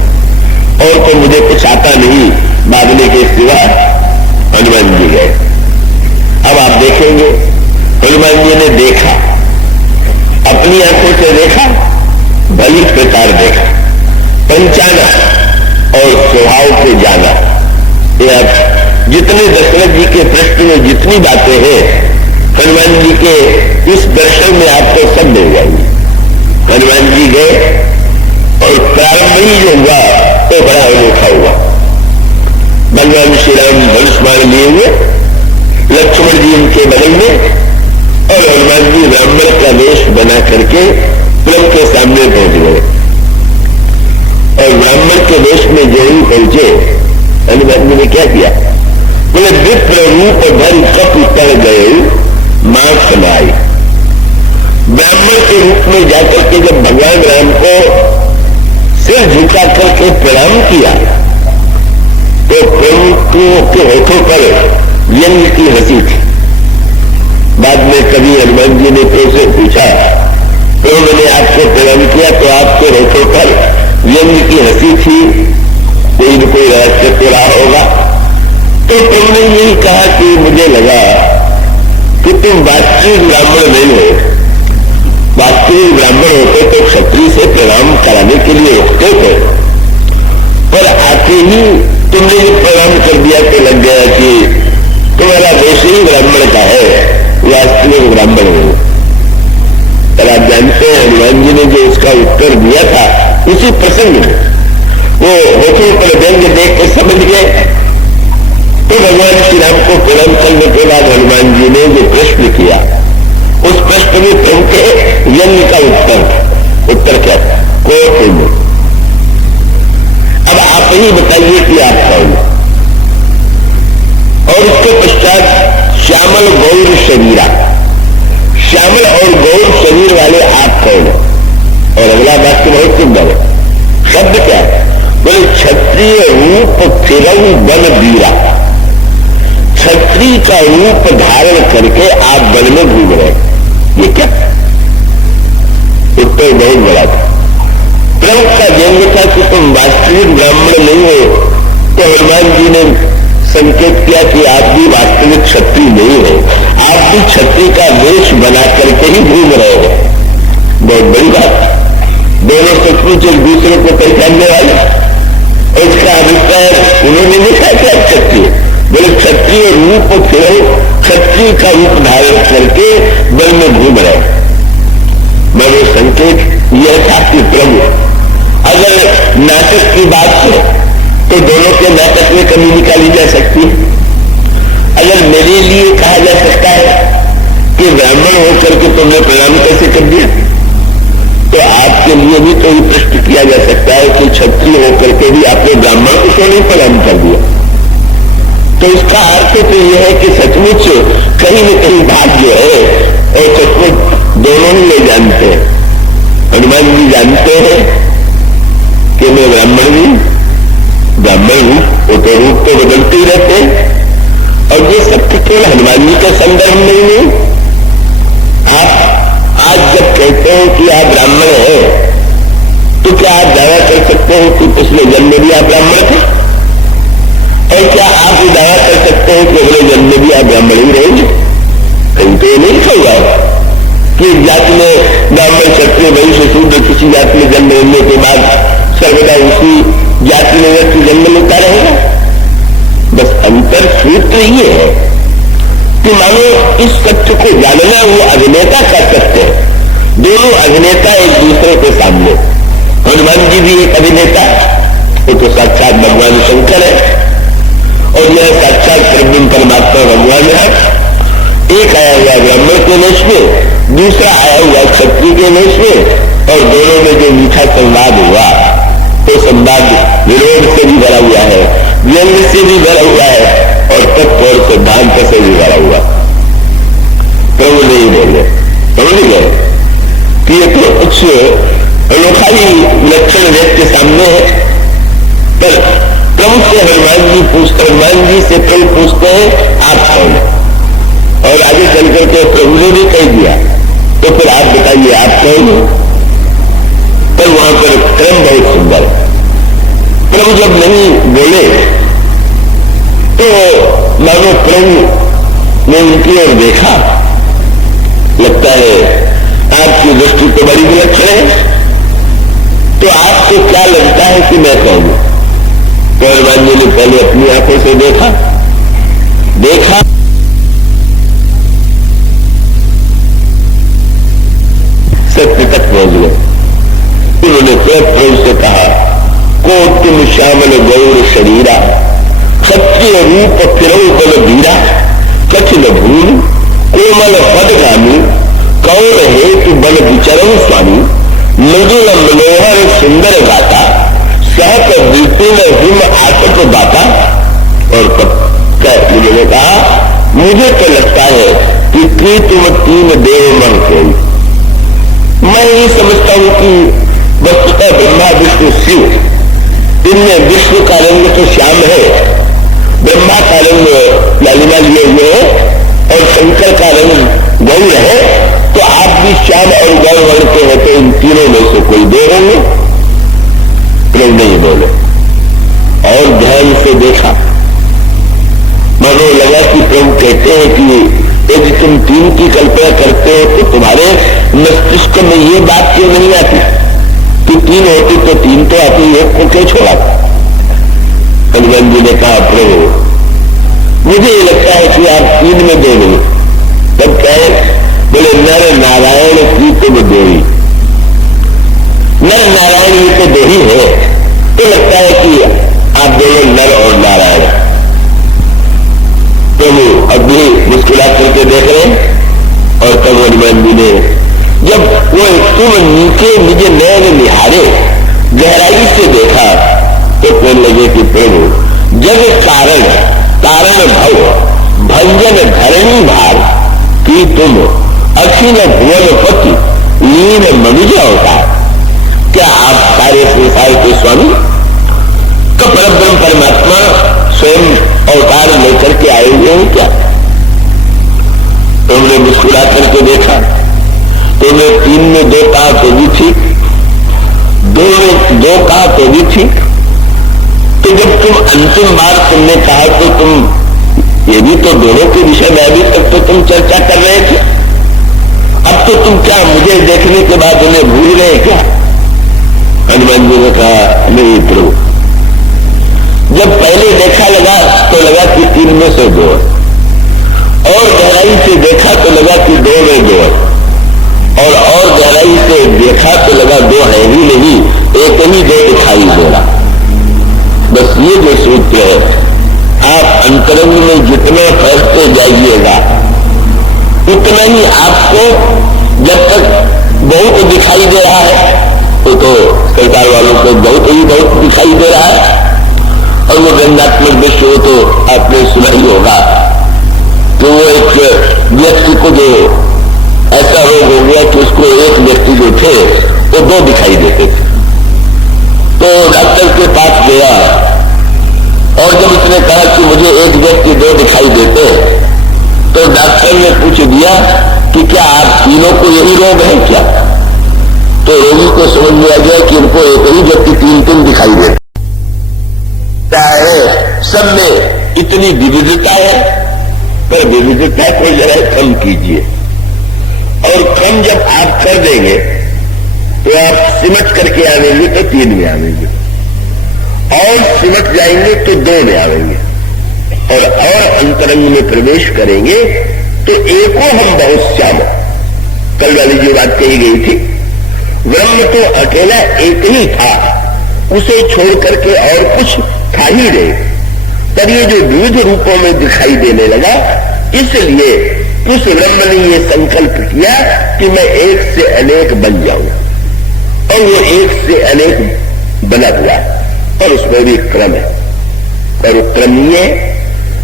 और तो मुझे कुछ आता नहीं भागने के सिवा। हनुमान जी गए। अब आप देखेंगे हनुमान जी ने देखा, अपनी आंखों से देखा, भली प्रकार देखा, पंचाना और स्वभाव को जाना। जितने दशरथ जी के प्रश्न में जितनी बातें हैं, हनुमान जी के इस दर्शन में आपको सब मिल जाएंगी। हनुमान जी गए और प्रारंभ ही जो हुआ तो बड़ा अनोखा हुआ। भगवान श्री राम धनुष बाण लिए हुए, लक्ष्मण जी उनके बगल में, और हनुमान जी ब्राह्मण का वेश बना करके प्रभु के सामने पहुंच गए। और ब्राह्मण के वेश में जो ही पहुंचे, हनुमान जी ने क्या किया? बोले विप्र रूप धर कप उतर गए मां समाई। ब्राह्मण के रूप में जाकर के जब भगवान राम को सिर झुका करके प्रणाम किया तो प्रभु के होठों पर व्यंग की हंसी थी। बाद में कभी हनुमान जी ने तो उसे पूछा, प्रभु मैंने आपको प्रणाम किया तो आपके होठों पर व्यंग की हंसी थी, कोई न कोई रहस्य तो रहा होगा। तो तुमने यही कहा कि मुझे लगा कि तुम वास्तविक ब्राह्मण नहीं हो। वास्तविक ब्राह्मण होते तो क्षत्रिय से प्रणाम कराने के लिए रुकते थे, पर आते ही तुमने ये प्रणाम कर दिया तो लग गया कि तुम्हारा वेश ही ब्राह्मण का है, वास्तविक ब्राह्मण हो। पर आप जानते हैं हनुमान जी ने जो उसका उत्तर दिया था, उसी प्रसंग में वो होठों पर व्यंग देख के समझ गए। तो भगवान श्री राम को प्रणाम करने के बाद हनुमान जी ने जो प्रश्न किया, उस प्रश्न में प्रभु के व्यंग का उत्तर क्या था? कोट। अब आप ही बताइए कि आप कौन? और उसके पश्चात श्यामल गौर शरीरा, श्यामल और गौर शरीर वाले आप कौन? और अगला वाक्य बहुत सुंदर है। शब्द क्या है? बोले क्षत्रिय रूप फिरऊ वन बीरा। क्षत्रिय का रूप धारण करके आप वन में घूम रहे, ये क्या? उत्तर बहुत बड़ा था। प्रभु का व्यंग था कि तुम वास्तविक ब्राह्मण नहीं हो, तो हनुमान जी ने संकेत किया कि आप भी वास्तविक क्षत्रिय नहीं हो, आप भी क्षत्रिय का वेश बना करके ही घूम रहे हो। बहुत बड़ी बात। दोनों सचमुच एक दूसरे को पहचानने वाले। इसका अभिप्राय उन्होंने लिखा क्या? क्षत्रिय। बोले क्षत्रिय रूप फिर क्षत्रिय का रूप धारण करके वन में घूम रहे। मेरे संकेत यह था कि प्रभु अगर नाटक की बात है तो दोनों के नाटक में कमी निकाली जा सकती है। अगर मेरे लिए कहा जा सकता है कि ब्राह्मण होकर के तुमने प्रणाम कैसे कर दिया, तो आपके लिए भी तो ये प्रश्न किया जा सकता है कि क्षत्रिय होकर के भी आपने ब्राह्मण को क्यों नहीं प्रणाम कर दिया। तो इसका अर्थ तो यह है कि सचमुच कहीं न कहीं भाग्य है, और सचमुच दोनों ही ये जानते हैं। हनुमान जी जानते हैं कि मैं ब्राह्मण हूं, वो तो रूप तो बदलते ही रहते हैं। और ये सब केवल हनुमान जी का संदर्भ नहीं है। आप आज जब कहते हो कि आप ब्राह्मण हैं, तो क्या आप दावा कर सकते हो कि पिछले जन्म में भी आप ब्राह्मण थे? और क्या आप ये दावा कर सकते हो कि अगले जन्म में भी आप ब्राह्मण ही रहेंगे? कहीं तो ये नहीं होगा कि जाति में ब्राह्मण क्षत्रिय वैश्य शूद्र किसी जाति में जन्म लेने के बाद सर्वदा उसी जाति में व्यक्ति जन्म लेता रहेगा। बस अंतर सूत्र ये है कि मानो इस सत्य को जानना वो अभिनेता का सत्य है। दोनों अभिनेता एक दूसरे के सामने। हनुमान जी भी एक अभिनेता, वो तो साक्षात भगवान शंकर है, और यह साक्षात ब्रह्म परमात्मा भगवान है। एक आया हुआ ब्राह्मण के वेश में, दूसरा आया हुआ क्षत्रिय के वेश में, और दोनों में जो मीठा संवाद हुआ तो संवाद विरोध से भी भरा हुआ है, व्यंग से भी भरा हुआ है और तत्व और सिद्धांत से भी भरा हुआ। प्रभु नहीं बोले, समझ गए कि ये तो कुछ अनोखा ही लक्षण व्यक्ति सामने है। पर प्रभु से हनुमान जी से प्रभु पूछते हैं आप कौन है, और आगे चल करके प्रभु ने भी कह दिया तो फिर आप बताइए आप कौन हो। पर वहां पर क्रम बहुत सुंदर। प्रभु जब नहीं बोले तो मानो प्रभु ने उनकी ओर देखा, लगता है आपकी दृष्टि तो बड़ी विलक्षण है, तो आपको क्या लगता है कि मैं कौन हूं। तो हनुमान जी ने पहले अपनी आंखों से देखा सत्य तक पहुंच गए। उन्होंने फिर प्रभु से कहा कोटिम श्यामल गौर शरीरा क्षत्रिय रूप फिरौ बल धीरा कठिन भूल कोमल पदगामी कौर हेतु बल विचरण स्वामी मृदुल मनोहर सुंदर गाता सहत विपिन हिम आतप दाता। और उन्होंने कहा मुझे तो लगता है कि तुम तीन देव मन कोई। मैं ये समझता हूं कि वस्तुतः ब्रह्मा विष्णु शिव इनमें विष्णु का रंग तो श्याम है, ब्रह्मा का रंग लालिमा लिए हुए है और शंकर का रंग गौर है। तो आप भी श्याम और गौर वर्ण के हैं, तो इन तीनों में से कोई दो होंगे। प्रभु नहीं बोले और ध्यान से देखा, मनो लगा कि प्रभु कहते हैं कि यदि तुम तीन की कल्पना करते हो तो तुम्हारे मस्तिष्क में ये बात क्यों नहीं आती कि तीन होती तो तीन तो अपनी एक को क्यों छोड़ा। हनुमान जी ने कहा प्रभु मुझे ये लगता है कि आप तीन में दो नहीं। तब कहे बोले नर नारायण की तुम दो ही, नर नारायण ये तो दो ही है, तो लगता है कि आप दोनों नर और नारायण। प्रभु अभी मुस्कुरा करके देख रहे और तब हनुमान जी ने जब वो तुम नीचे निज नयन निहारे गहराई से देखा तो कहने लगे कि प्रभु जग कारण कारण भव भंजन धरणी भार कि तुम अखिल भुवन पति लीन मनुज अवतार। क्या आप सारे संसार के स्वामी का परब्रह्म परमात्मा स्वयं अवतार लेकर के आए हुए हैं क्या। तुमने मुस्कुरा करके देखा, तुमने तीन में दो कहा तो भी ठीक, दो में दो कहा तो भी ठीक। तो जब तुम अंतिम बार तुमने कहा तो तुम ये भी तो दोनों के विषय में अभी तक तो तुम चर्चा कर रहे थे, अब तो तुम क्या मुझे देखने के बाद उन्हें भूल गए क्या। हनुमान जी ने कहा नहीं प्रभु, जब पहले देखा लगा तो लगा कि तीन में से दो है, और गहराई से देखा तो लगा कि दो में दो है, और गहराई से देखा तो लगा दो है ही नहीं, एक ही दो दिखाई दे रहा। बस ये जो सूत्र है, आप अंतरंग में जितना फैलते जाइएगा उतना ही आपको जब तक बहुत दिखाई दे रहा है तो सरकार वालों को बहुत दिखाई दे रहा है। और वो व्यंग्यात्मक दृश्य हो तो आपने सुना ही होगा तो वो एक व्यक्ति को जो ऐसा रोग हो गया कि उसको एक व्यक्ति जो थे वो दो दिखाई देते थे। तो डॉक्टर के पास गया और जब उसने कहा कि मुझे एक व्यक्ति दो दिखाई देते, तो डॉक्टर ने पूछ दिया कि क्या आप तीनों को यही रोग है क्या। तो रोगी को समझ में आ गया कि उनको एक ही व्यक्ति तीन तीन दिखाई देता है। सब में इतनी विविधता है, पर विविधता को जरा कम कीजिए, और कम जब आप कर देंगे तो आप सिमट करके आवेंगे तो तीन में आवेंगे, और सिमट जाएंगे तो दो में आवेंगे, और अंतरंग में प्रवेश करेंगे तो एको हम बहुत श्याम। कल वाली जो बात कही गई थी, ब्रह्म तो अकेला एक ही था, उसे छोड़ करके और कुछ था ही नहीं, पर ये जो विविध रूपों में दिखाई देने लगा, इसलिए उस ब्रह्म ने ये संकल्प किया कि मैं एक से अनेक बन जाऊं, और वो एक से अनेक बना हुआ है और उसमें भी क्रम है। और क्रम में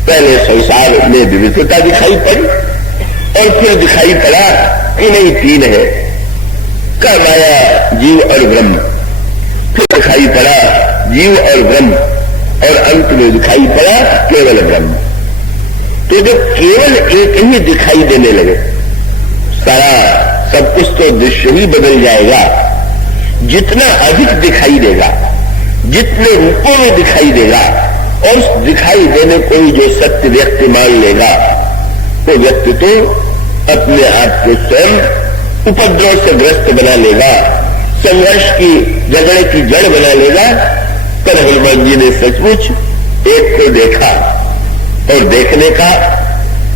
पहले संसार में विविधता दिखाई पड़ी और फिर दिखाई पड़ा कि नहीं तीन है, का माया जीव और ब्रह्म। फिर दिखाई पड़ा जीव और ब्रह्म और अंत में दिखाई पड़ा केवल ब्रह्म। तो जब केवल एक ही दिखाई देने लगे, सारा सब कुछ तो दृश्य ही बदल जाएगा। जितना अधिक दिखाई देगा, जितने रूपों में दिखाई देगा, और उस दिखाई देने को ही जो सत्य व्यक्ति मान लेगा, वो व्यक्ति तो अपने आप को स्वयं उपद्रव से ग्रस्त बना लेगा, संघर्ष की झगड़े की जड़ बना लेगा। पर हनुमान जी ने सचमुच एक को देखा और देखने का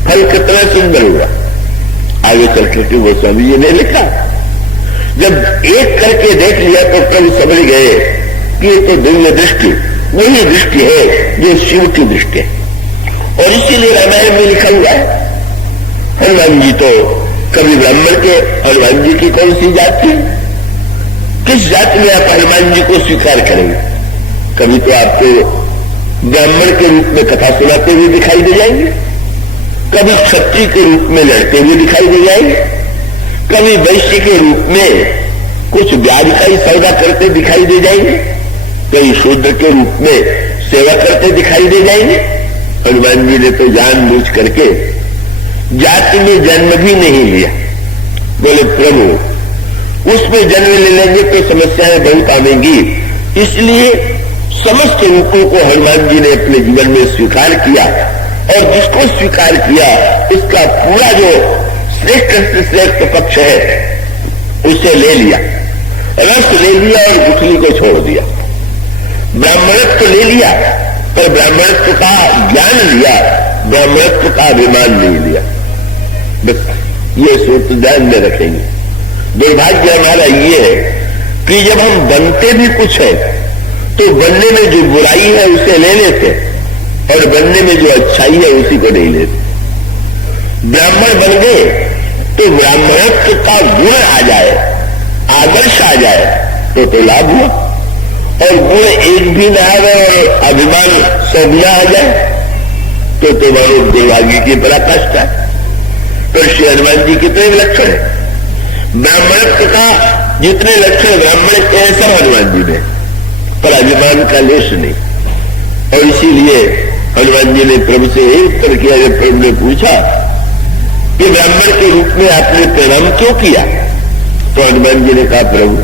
फल कितना सुंदर हुआ। आगे चल करके वो स्वामी जी ने लिखा, जब एक करके देख लिया तो कल समझ गए कि ये तो दिव्य दृष्टि वही दृष्टि है जो शिव की दृष्टि है। और इसीलिए रामायण में लिखा हुआ है, हनुमान जी तो कभी ब्राह्मण के, हनुमान जी की कौन सी जात थी, किस जाति में आप हनुमान जी को स्वीकार करेंगे? कभी तो आपको ब्राह्मण के रूप में कथा सुनाते हुए दिखाई दे जाएंगे, कभी क्षत्रिय के रूप में लड़ते हुए दिखाई दे जाएंगे, कभी वैश्य के रूप में कुछ ब्याज का ही सौदा करते दिखाई दे जाएंगे, कभी शूद्र के रूप में सेवा करते दिखाई दे जाएंगे। हनुमान जी ने तो जानबूझ करके जाति में जन्म भी नहीं लिया। बोले प्रभु उसमें जन्म ले लेंगे तो समस्याएं बहुत आवेंगी, इसलिए समस्त रूपों को हनुमान जी ने अपने जीवन में स्वीकार किया। और जिसको स्वीकार किया उसका पूरा जो श्रेष्ठ से श्रेष्ठ पक्ष है उसे ले लिया, रस ले लिया और गुठली को छोड़ दिया। ब्राह्मणत्व ले लिया पर ब्राह्मणत्व का ज्ञान लिया, ब्राह्मणत्व का अभिमान नहीं लिया। बस ये सूत्र ध्यान में रखेंगे। दुर्भाग्य हमारा ये है कि जब हम बनते भी कुछ है तो बनने में जो बुराई है उसे ले लेते और बनने में जो अच्छाई है उसी को नहीं लेते। ब्राह्मण बन गए तो ब्राह्मणत्व का गुण आ जाए, आदर्श आ जाए तो लाभ हुआ, और गुण एक भी न आवे और अभिमान सौगुना आ जाए तो मानो दुर्भाग्य की पराकाष्ठा है। तो श्री हनुमान जी कितने लक्षण है, ब्राह्मणत्व का जितने लक्षण ब्राह्मण के हैं सब हनुमान जी में, पर अभिमान का लेश नहीं। और इसीलिए हनुमान जी ने प्रभु से यही उत्तर किया जब प्रभु ने पूछा कि ब्राह्मण के रूप में आपने प्रणाम क्यों किया, तो हनुमान जी ने कहा प्रभु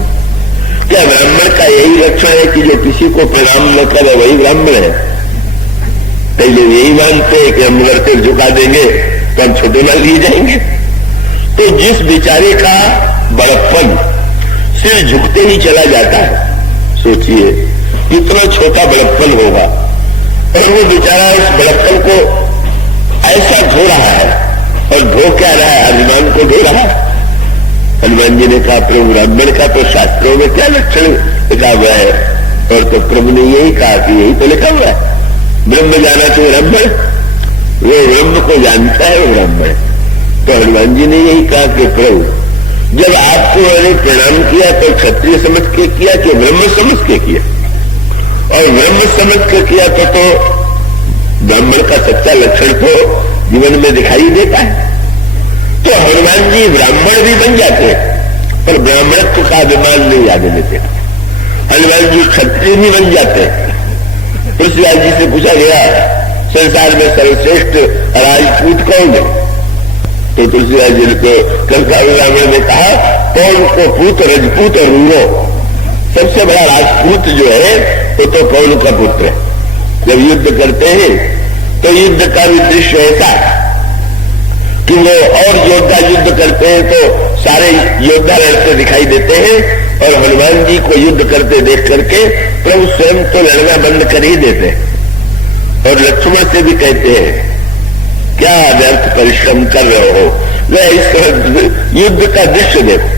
क्या ब्राह्मण का यही लक्षण है कि जो किसी को प्रणाम न करे वही ब्राह्मण है? पहले यही मानते हैं कि हम अगर सिर झुका देंगे तो हम छोटे न लिए जाएंगे। तो जिस बेचारे का बड़प्पन सिर झुकते ही चला जाता है, सोचिए कितना छोटा बड़प्पन होगा, और वो बेचारा उस बड़प्पन को ऐसा ढो रहा है, और ढो क्या रहा है, अभिमान को ढो रहा है। हनुमान जी ने कहा प्रभु ब्राह्मण का तो शास्त्रों में क्या लक्षण लिखा हुआ है, और तो प्रभु ने यही कहा कि यही तो लिखा हुआ है, ब्रह्म जाना तो ब्राह्मण, वो ब्रह्म को जानता है वो ब्राह्मण। तो हनुमान जी ने यही कहा कि प्रभु जब आपको मैंने प्रणाम किया तो क्षत्रिय समझ के किया कि ब्रह्म समझ के किया, और ब्रह्म समझ के किया तो ब्राह्मण का सच्चा लक्षण तो जीवन में दिखाई देता है। तो हनुमान जी ब्राह्मण भी बन जाते पर ब्राह्मणत्व का अभिमान नहीं आने देते। हनुमान जी क्षत्रिय भी बन जाते। तुलसीदास जी से पूछा गया संसार में सर्वश्रेष्ठ राजपूत कौन है, तो तुलसीदास जी ने तो कंकाल ब्राह्मण ने कहा पौन को पूत रजपूत और रूरो, सबसे बड़ा राजपूत जो है वो तो पौन का पुत्र है। जब युद्ध करते हैं तो युद्ध का भी दृश्य ऐसा कि वो और योद्धा युद्ध करते हैं तो सारे योद्धा लड़ते दिखाई देते हैं, और हनुमान जी को युद्ध करते देख करके प्रभु स्वयं तो लड़ना बंद कर ही देते हैं, और लक्ष्मण से भी कहते हैं क्या व्यर्थ परिश्रम कर रहे हो, वह इस युद्ध का दृश्य देखो,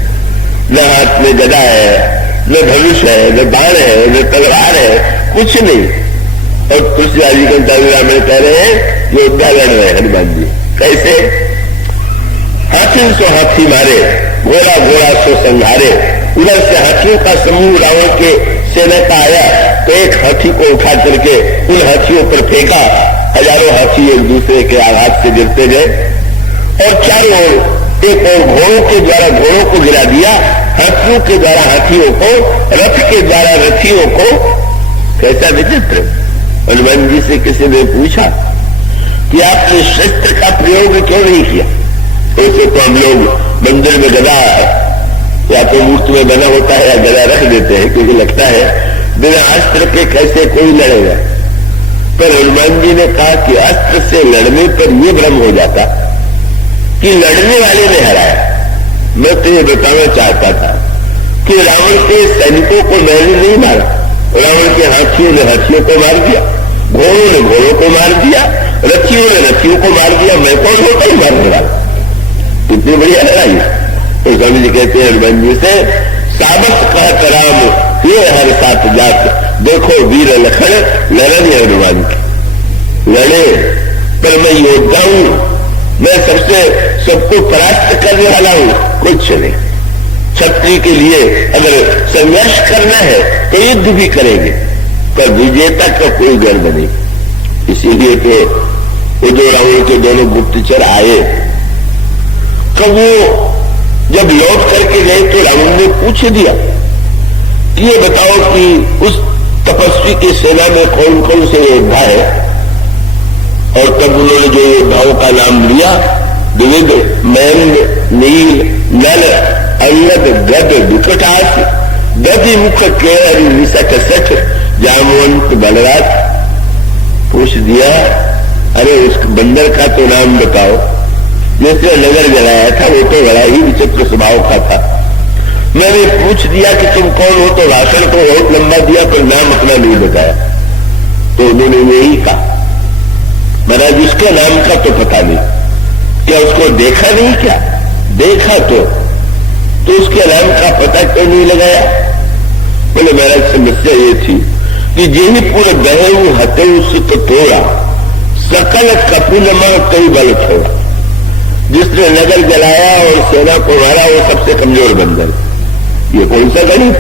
न हाथ में गदा है, न धनुष है, न बाण है, न तलवार है, कुछ नहीं। और तुलसीदास जी में कह रहे हैं योद्धा लड़ रहे हैं हनुमान जी, कैसे? हाथी सो हाथी मारे, घोड़ा घोड़ा सो संहारे। उधर से हाथियों का समूह रावण के सेना का आया तो एक हाथी को उठा करके उन हाथियों पर फेंका, हजारों हाथी एक दूसरे के आघात से गिरते गए और चारों ओर एक और घोड़ों के द्वारा घोड़ों को गिरा दिया, हाथियों के द्वारा हाथियों को, रथ के द्वारा रथियों को। कैसा विचित्र। हनुमान जी से किसी ने पूछा कि आपने शस्त्र का प्रयोग क्यों नहीं किया? ऐसे तो हम लोग मंदिर में गदा या तो मूर्ति में बना होता है या गदा रख देते हैं, क्योंकि लगता है बिना अस्त्र के कैसे कोई लड़ेगा। पर हनुमान जी ने कहा कि अस्त्र से लड़ने पर यह भ्रम हो जाता कि लड़ने वाले ने हराया। मैं तो ये बताना चाहता था कि रावण के सैनिकों को मैंने नहीं मारा, रावण के हाथियों ने हाथियों को मार दिया, घोड़ों ने घोड़ों को मार दिया, रथियों ने रथियों को मार दिया, मैं कौन होता हूं मारने वाला? कितनी बढ़िया लड़ाई। तो स्वामी जी कहते हैं हनुमान जी से, साबत कहत राम ये हर साथ जात, देखो वीर लखन लड़न हनुमान की। लड़े पर मैं योद्धा हूं, मैं सबको परास्त करने वाला हूं, कुछ नहीं। क्षत्रिय के लिए अगर संघर्ष करना है तो युद्ध भी करेंगे, पर विजेता का कोई गर्व नहीं। इसीलिए तो वो जो रावण के दोनों गुप्तचर आए, तो वो जब लौट करके गए तो रावण ने पूछ दिया कि ये बताओ कि उस तपस्वी की सेना में कौन कौन से योद्धा है? और तब उन्होंने जो योद्धाओं का नाम लिया, द्विविद, महेंद्र, नील, नल, अंगद, गद, विकटास, दधि मुख, केर, निसठ, सठ, जामवंत, बलराज। पूछ दिया, अरे उस बंदर का तो नाम बताओ, जिसने नगर जलाया था वो तो बड़ा ही विचित्र स्वभाव का था। मैंने पूछ दिया कि तुम कौन हो, तो भाषण तो बहुत लंबा दिया पर नाम अपना नहीं बताया। तो उन्होंने यही कहा, महाराज उसके नाम का तो पता नहीं, क्या उसको देखा नहीं? क्या देखा तो उसके नाम का पता क्यों नहीं लगाया? बोले महाराज समस्या ये थी कि जेही पूरे दहेऊ हतेऊ सुत तोड़ा, सकल कपिलमा कई बल छोड़ा। जिसने नगर जलाया और सेना को मारा वो सबसे कमजोर बंदर। ये कौन सा गणित?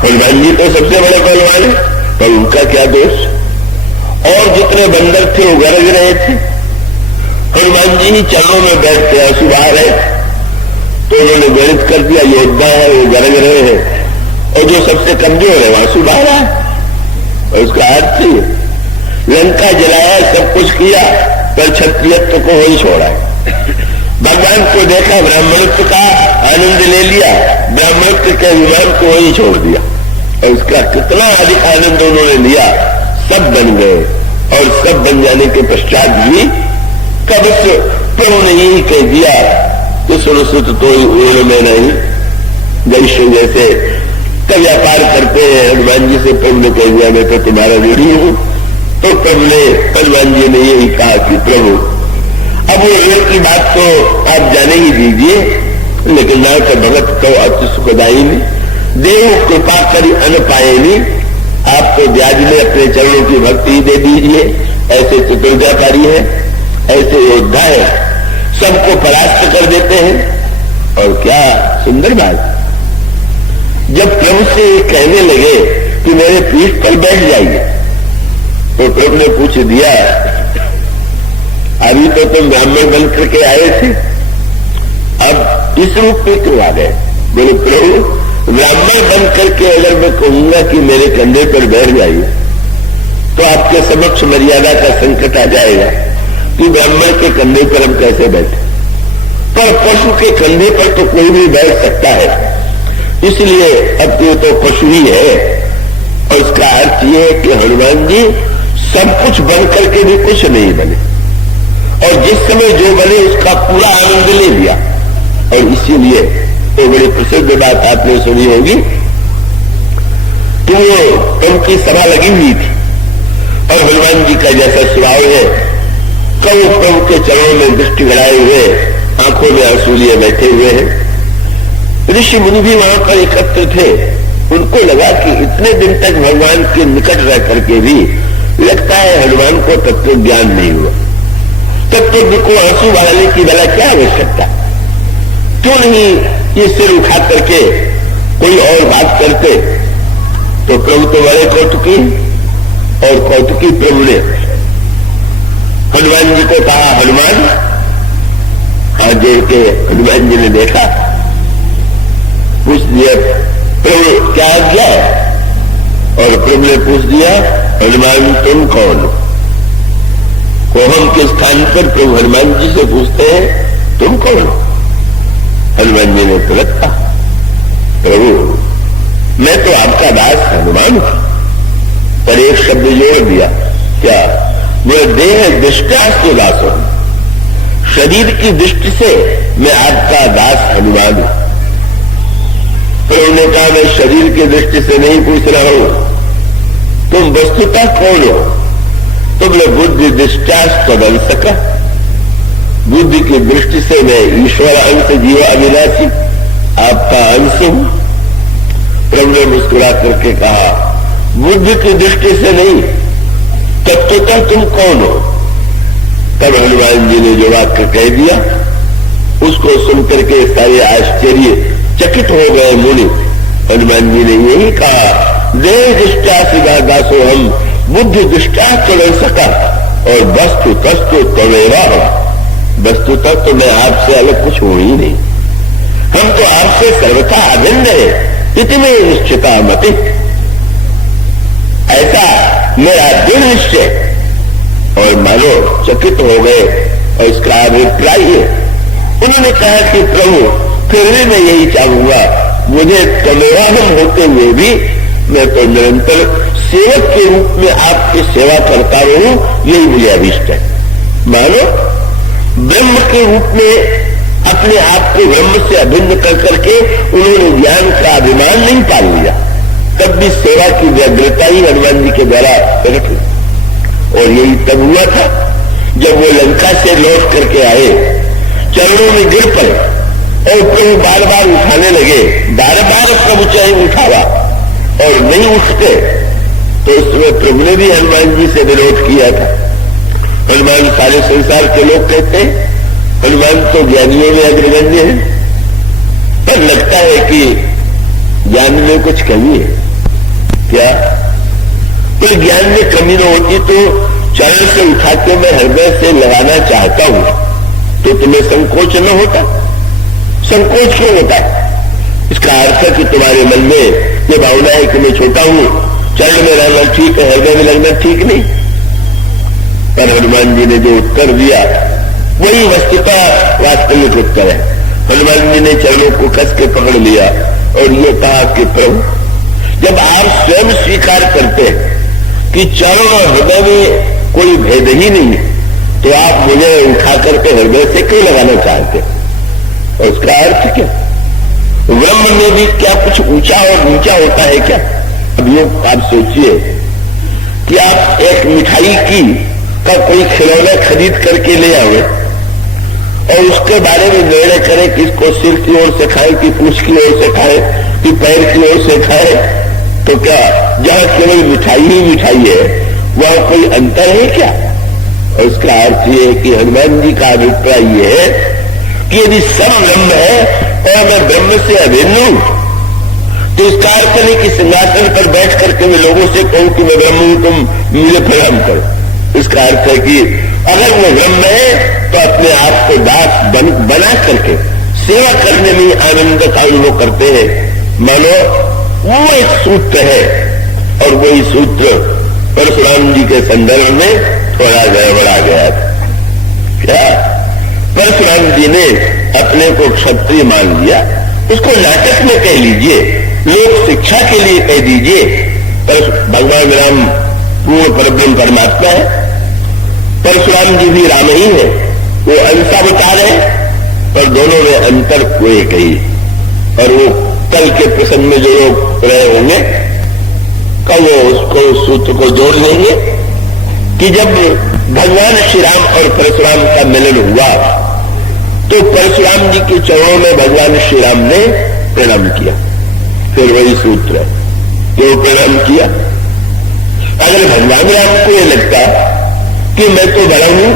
हनुमान जी तो सबसे बड़े पहलवान है, पर उनका क्या दोष? और जितने बंदर थे वो गरज रहे थे, हनुमान जी ही चरणों में बैठते आंसू बहा रहे, तो उन्होंने गणित कर दिया योद्धा है वो गरज रहे हैं, और जो सबसे कमजोर है वो आंसू बहा रहा है। और उसका अर्थ लंका जलाया, सब कुछ किया, पर क्षत्रियत्व को वही छोड़ा है। भगवान को देखा, ब्राह्मणत्व का आनंद ले लिया, ब्राह्मणत्व के अभिमान को वही छोड़ दिया। और उसका कितना अधिक आनंद उन्होंने लिया, सब बन गए। और सब बन जाने के पश्चात भी कब से प्रभु ने यही कह दिया कि सुरसुत तो उन्होंने में नहीं, जैसे जैसे कब व्यापार करते हैं हनुमान जी से प्रभु ने कह दिया मैं तो तुम्हारा ऋणी हूं। तो प्रभु ने, हनुमान जी ने यही कहा कि प्रभु अब वो ऋण की बात तो आप जाने ही दीजिए, लेकिन ना तो भगत तो अति सुखदायी ने देव कृपा करी अन पाए नहीं, आप तो ब्याज में अपने चरणों की भक्ति दे दीजिए। ऐसे चतुर्व्यापारी है, ऐसे योद्धा है, सबको परास्त कर देते हैं। और क्या सुंदर बात, जब प्रभु से कहने लगे कि मेरे पीठ पर बैठ जाइए, तो प्रभु ने पूछ दिया अभी तो तुम ब्राह्मण बन करके आए थे, अब इस रूप में क्यों आ गए? बोले प्रभु ब्राह्मण बन करके अगर मैं कहूंगा कि मेरे कंधे पर बैठ जाइए तो आपके समक्ष मर्यादा का संकट आ जाएगा कि ब्राह्मण के कंधे पर हम कैसे बैठे। पर पशु के कंधे पर तो कोई भी बैठ सकता है, इसलिए अब तो पशु ही है। और उसका अर्थ यह है कि हनुमान जी सब कुछ बन करके भी कुछ नहीं बने, और जिस समय जो बने उसका पूरा आनंद ले लिया। और इसीलिए तो बड़ी प्रसिद्ध बात आपने सुनी होगी कि वो प्रभु की सभा लगी हुई थी, और हनुमान जी का जैसा स्वभाव है, कब प्रभु के चरणों में दृष्टि गड़ाए हुए, आंखों में आंसू लिए बैठे हुए हैं। ऋषि मुनि भी वहां पर एकत्र थे। उनको लगा कि इतने दिन तक भगवान के निकट रह करके भी लगता है हनुमान को तत्व ज्ञान नहीं हुआ। तत्व को आंसू बहाने की भला क्या आवश्यकता? क्यों नहीं ये सिर उठा करके कोई और बात करते? तो प्रभु तो बड़े कौतुकी, और कौतुकी प्रभु ने हनुमान जी को कहा, हनुमान, हाथ जोड़ के हनुमान जी ने देखा, पूछ दिया प्रभु क्या आज्ञा है? और प्रभु ने पूछ दिया, हनुमान तुम कौन हो? को हम के स्थान पर प्रभु हनुमान जी से पूछते हैं तुम कौन हो? हनुमान जी ने तुरंत कहा, प्रभु मैं तो आपका दास हनुमान हूं। पर एक शब्द जोड़ दिया, क्या? वह देह दृष्टास्त्र दास हूं, शरीर की दृष्टि से मैं आपका दास हनुमान हूं। प्रभु ने कहा, मैं शरीर की दृष्टि से नहीं पूछ रहा हूं, तुम वस्तुतः कौन हो? तुमने बुद्धि दृष्टास्त्र सका, बुद्धि की दृष्टि से मैं ईश्वर अंश जीव अविनाशी आपका अंश हूं। प्रभु ने मुस्कुरा करके कहा, बुद्धि की दृष्टि से नहीं, तत्वतः तुम कौन हो? तब हनुमान जी ने जो वाक्य कह दिया, उसको सुनकर के सारे आश्चर्य चकित हो गए मुनि। हनुमान जी ने यही कहा, देह दृष्टा सिवा दासो हम, बुद्धि दृष्टा तो सका, और वस्तु तस्तु तमेवा हो। वस्तुतः तो मैं आपसे अलग कुछ हूं ही नहीं, हम तो आपसे सर्वथा अभिन्न है। इतने निश्चिता मति, ऐसा मेरा दृढ़ निश्चय। और मानो चकित हो गए और इसका अभिप्राय उन्होंने कहा कि प्रभु फिर भी मैं यही चाहूंगा, मुझे तमेवाहम होते हुए भी मैं तो निरंतर सेवक के रूप में आपकी सेवा करता रहूं, यही मुझे अभिष्ट है। मानो ब्रह्म के रूप में अपने आप को ब्रह्म से अभिन्न कर करके उन्होंने ज्ञान का अभिमान नहीं पाल लिया, तब भी सेवा की व्यग्रता ही हनुमान जी के द्वारा प्रकट हुई। और यही तब हुआ था जब वो लंका से लौट करके आए, चरणों में गिर पड़े और प्रभु बार बार उठाने लगे। बार बार प्रभु चाहे उठावा और नहीं उठते, तो उस समय प्रभु ने भी हनुमान जी से विरोध किया था। हनुमान सारे संसार के लोग कहते हैं हनुमान तो ज्ञानियों में अग्रगण्य है, पर लगता है कि ज्ञान में कुछ कमी है। क्या? तो ज्ञान में कमी न होती तो चरण से उठा के मैं हृदय से लगाना चाहता हूं, तो तुम्हें संकोच न होता? संकोच क्यों होता? इसका अर्थ है कि तुम्हारे मन में ये भावना है कि मैं छोटा हूं, चरण में रहना ठीक है, हृदय में लगना ठीक नहीं। पर हनुमान जी ने जो उत्तर दिया वही वस्तुतः वास्तविक उत्तर है। हनुमान जी ने चरणों को कस के पकड़ लिया और ये कहा कि प्रभु, जब आप स्वयं स्वीकार करते हैं कि चरण और हृदय में कोई भेद ही नहीं है, तो आप मुझे उठा करके हृदय से क्यों लगाना चाहते? और उसका अर्थ क्या? ब्रह्म में भी क्या कुछ ऊंचा और नीचा होता है क्या? अब योग आप सोचिए कि आप एक मिठाई की का कोई खिलौना खरीद करके ले आओगे और उसके बारे में निर्णय करें कि इसको सिर की ओर से खाए कि पूंछ की ओर से खाए कि पैर की ओर से खाए, तो क्या जहां केवल मिठाई ही मिठाई है वहां कोई अंतर है क्या? और इसका अर्थ ये है कि हनुमान जी का अभिप्राय ये है कि यदि सब ब्रह्म है और मैं ब्रह्म से अभिन्न हूं, तो इसका अर्थ नहीं कि सिंहासन पर बैठ करके मैं लोगों से कहूं कि मैं ब्रह्म हूं, तुम मुझे प्रणाम करो। इसका अर्थ है कि अगर वो ब्रह्म है तो अपने आप को दास बना करके सेवा करने में आनंद का अनुभव करते हैं। मानो वो एक सूत्र है और वही सूत्र परशुराम जी के संदर्भ में थोड़ा गड़बड़ा गया था। क्या? परशुराम जी ने अपने को क्षत्रिय मान लिया, उसको नाटक में कह लीजिए, लोक शिक्षा के लिए कह दीजिए, पर भगवान राम पूर्ण परब्रह्म परमात्मा है, परशुराम जी भी राम ही है, वो अंशावतार है, पर दोनों में अंतर कोई कही। और वो कल के प्रसंग में जो लोग रहे होंगे कल वो उसको सूत्र को जोड़ लेंगे कि जब भगवान श्री राम और परशुराम का मिलन हुआ तो परशुराम जी के चरणों में भगवान श्री राम ने प्रणाम किया। फिर वही सूत्र है, क्यों प्रणाम किया? अगर भगवान राम को ये लगता कि मैं तो बड़ा हूं,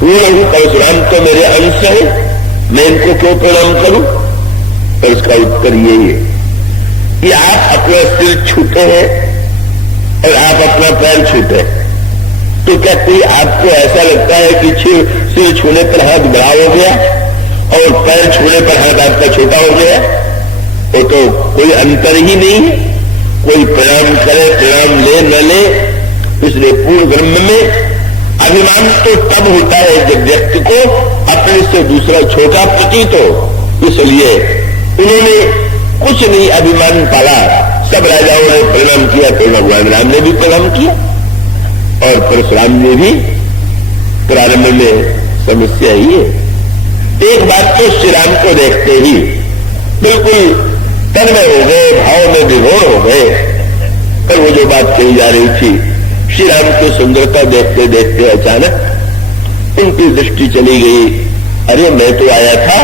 पूर्ण हूं, परशुराम तो मेरे अंश है, मैं इनको क्यों प्रणाम करूं? और इसका उत्तर यही है कि आप अपना सिर छूते हैं और आप अपना पैर छूते हैं, तो क्या कोई आपको ऐसा लगता है कि सिर छूने पर हाथ बड़ा हो गया और पैर छूने पर हाथ आपका छोटा हो गया? वो तो कोई अंतर ही नहीं है। कोई प्रणाम करे, प्रणाम ले न ले, इसलिए पूर्ण ब्रह्म में अभिमान तो तब होता है जब व्यक्ति को अपने से दूसरा छोटा प्रतीत हो। इसलिए उन्होंने कुछ नहीं अभिमान पाला। सब राजाओं ने प्रणाम किया तो भगवान राम ने भी प्रणाम किया और परशुराम ने भी। प्रारंभ में समस्या ही है। एक बात तो श्री राम को देखते ही बिल्कुल तन्मय हो गए, भाव में विभोर हो गए। पर वो जो बात कही जा रही थी, श्री राम की सुंदरता देखते देखते अचानक उनकी दृष्टि चली गई। अरे मैं तो आया था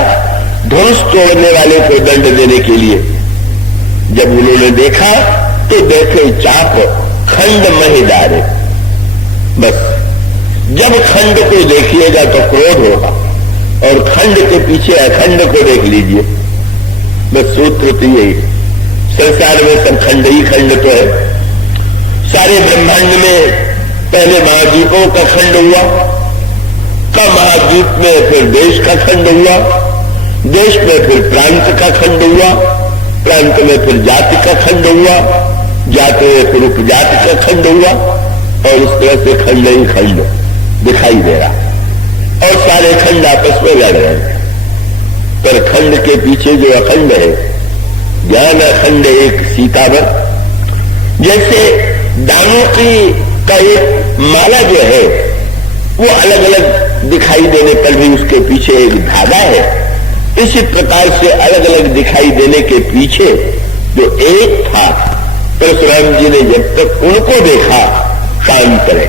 धनुष तोड़ने वाले को दंड देने के लिए। जब उन्होंने देखा तो देखे चाप खंड महिदारे। बस जब खंड को देखिएगा तो क्रोध होगा और खंड के पीछे अखंड को देख लीजिए। बस सूत्र तो यही, संसार में सब खंड ही खंड तो है। सारे ब्रह्मांड में पहले महाद्वीपों का खंड हुआ, का महाद्वीप में फिर देश का खंड हुआ, देश में फिर प्रांत का खंड हुआ, प्रांत में फिर जाति का खंड हुआ, जाति में फिर उपजाति का खंड हुआ और इस तरह से खंड ही खंड दिखाई दे रहा और सारे खंड आपस में लड़ रहे हैं। पर खंड के पीछे जो अखंड है, ज्ञान अखंड एक सीतावर, जैसे दानों की का एक माला जो है वो अलग अलग दिखाई देने पर भी उसके पीछे एक धागा है। इसी प्रकार से अलग अलग दिखाई देने के पीछे जो एक था, परशुराम जी ने जब तक उनको देखा शांत रहे।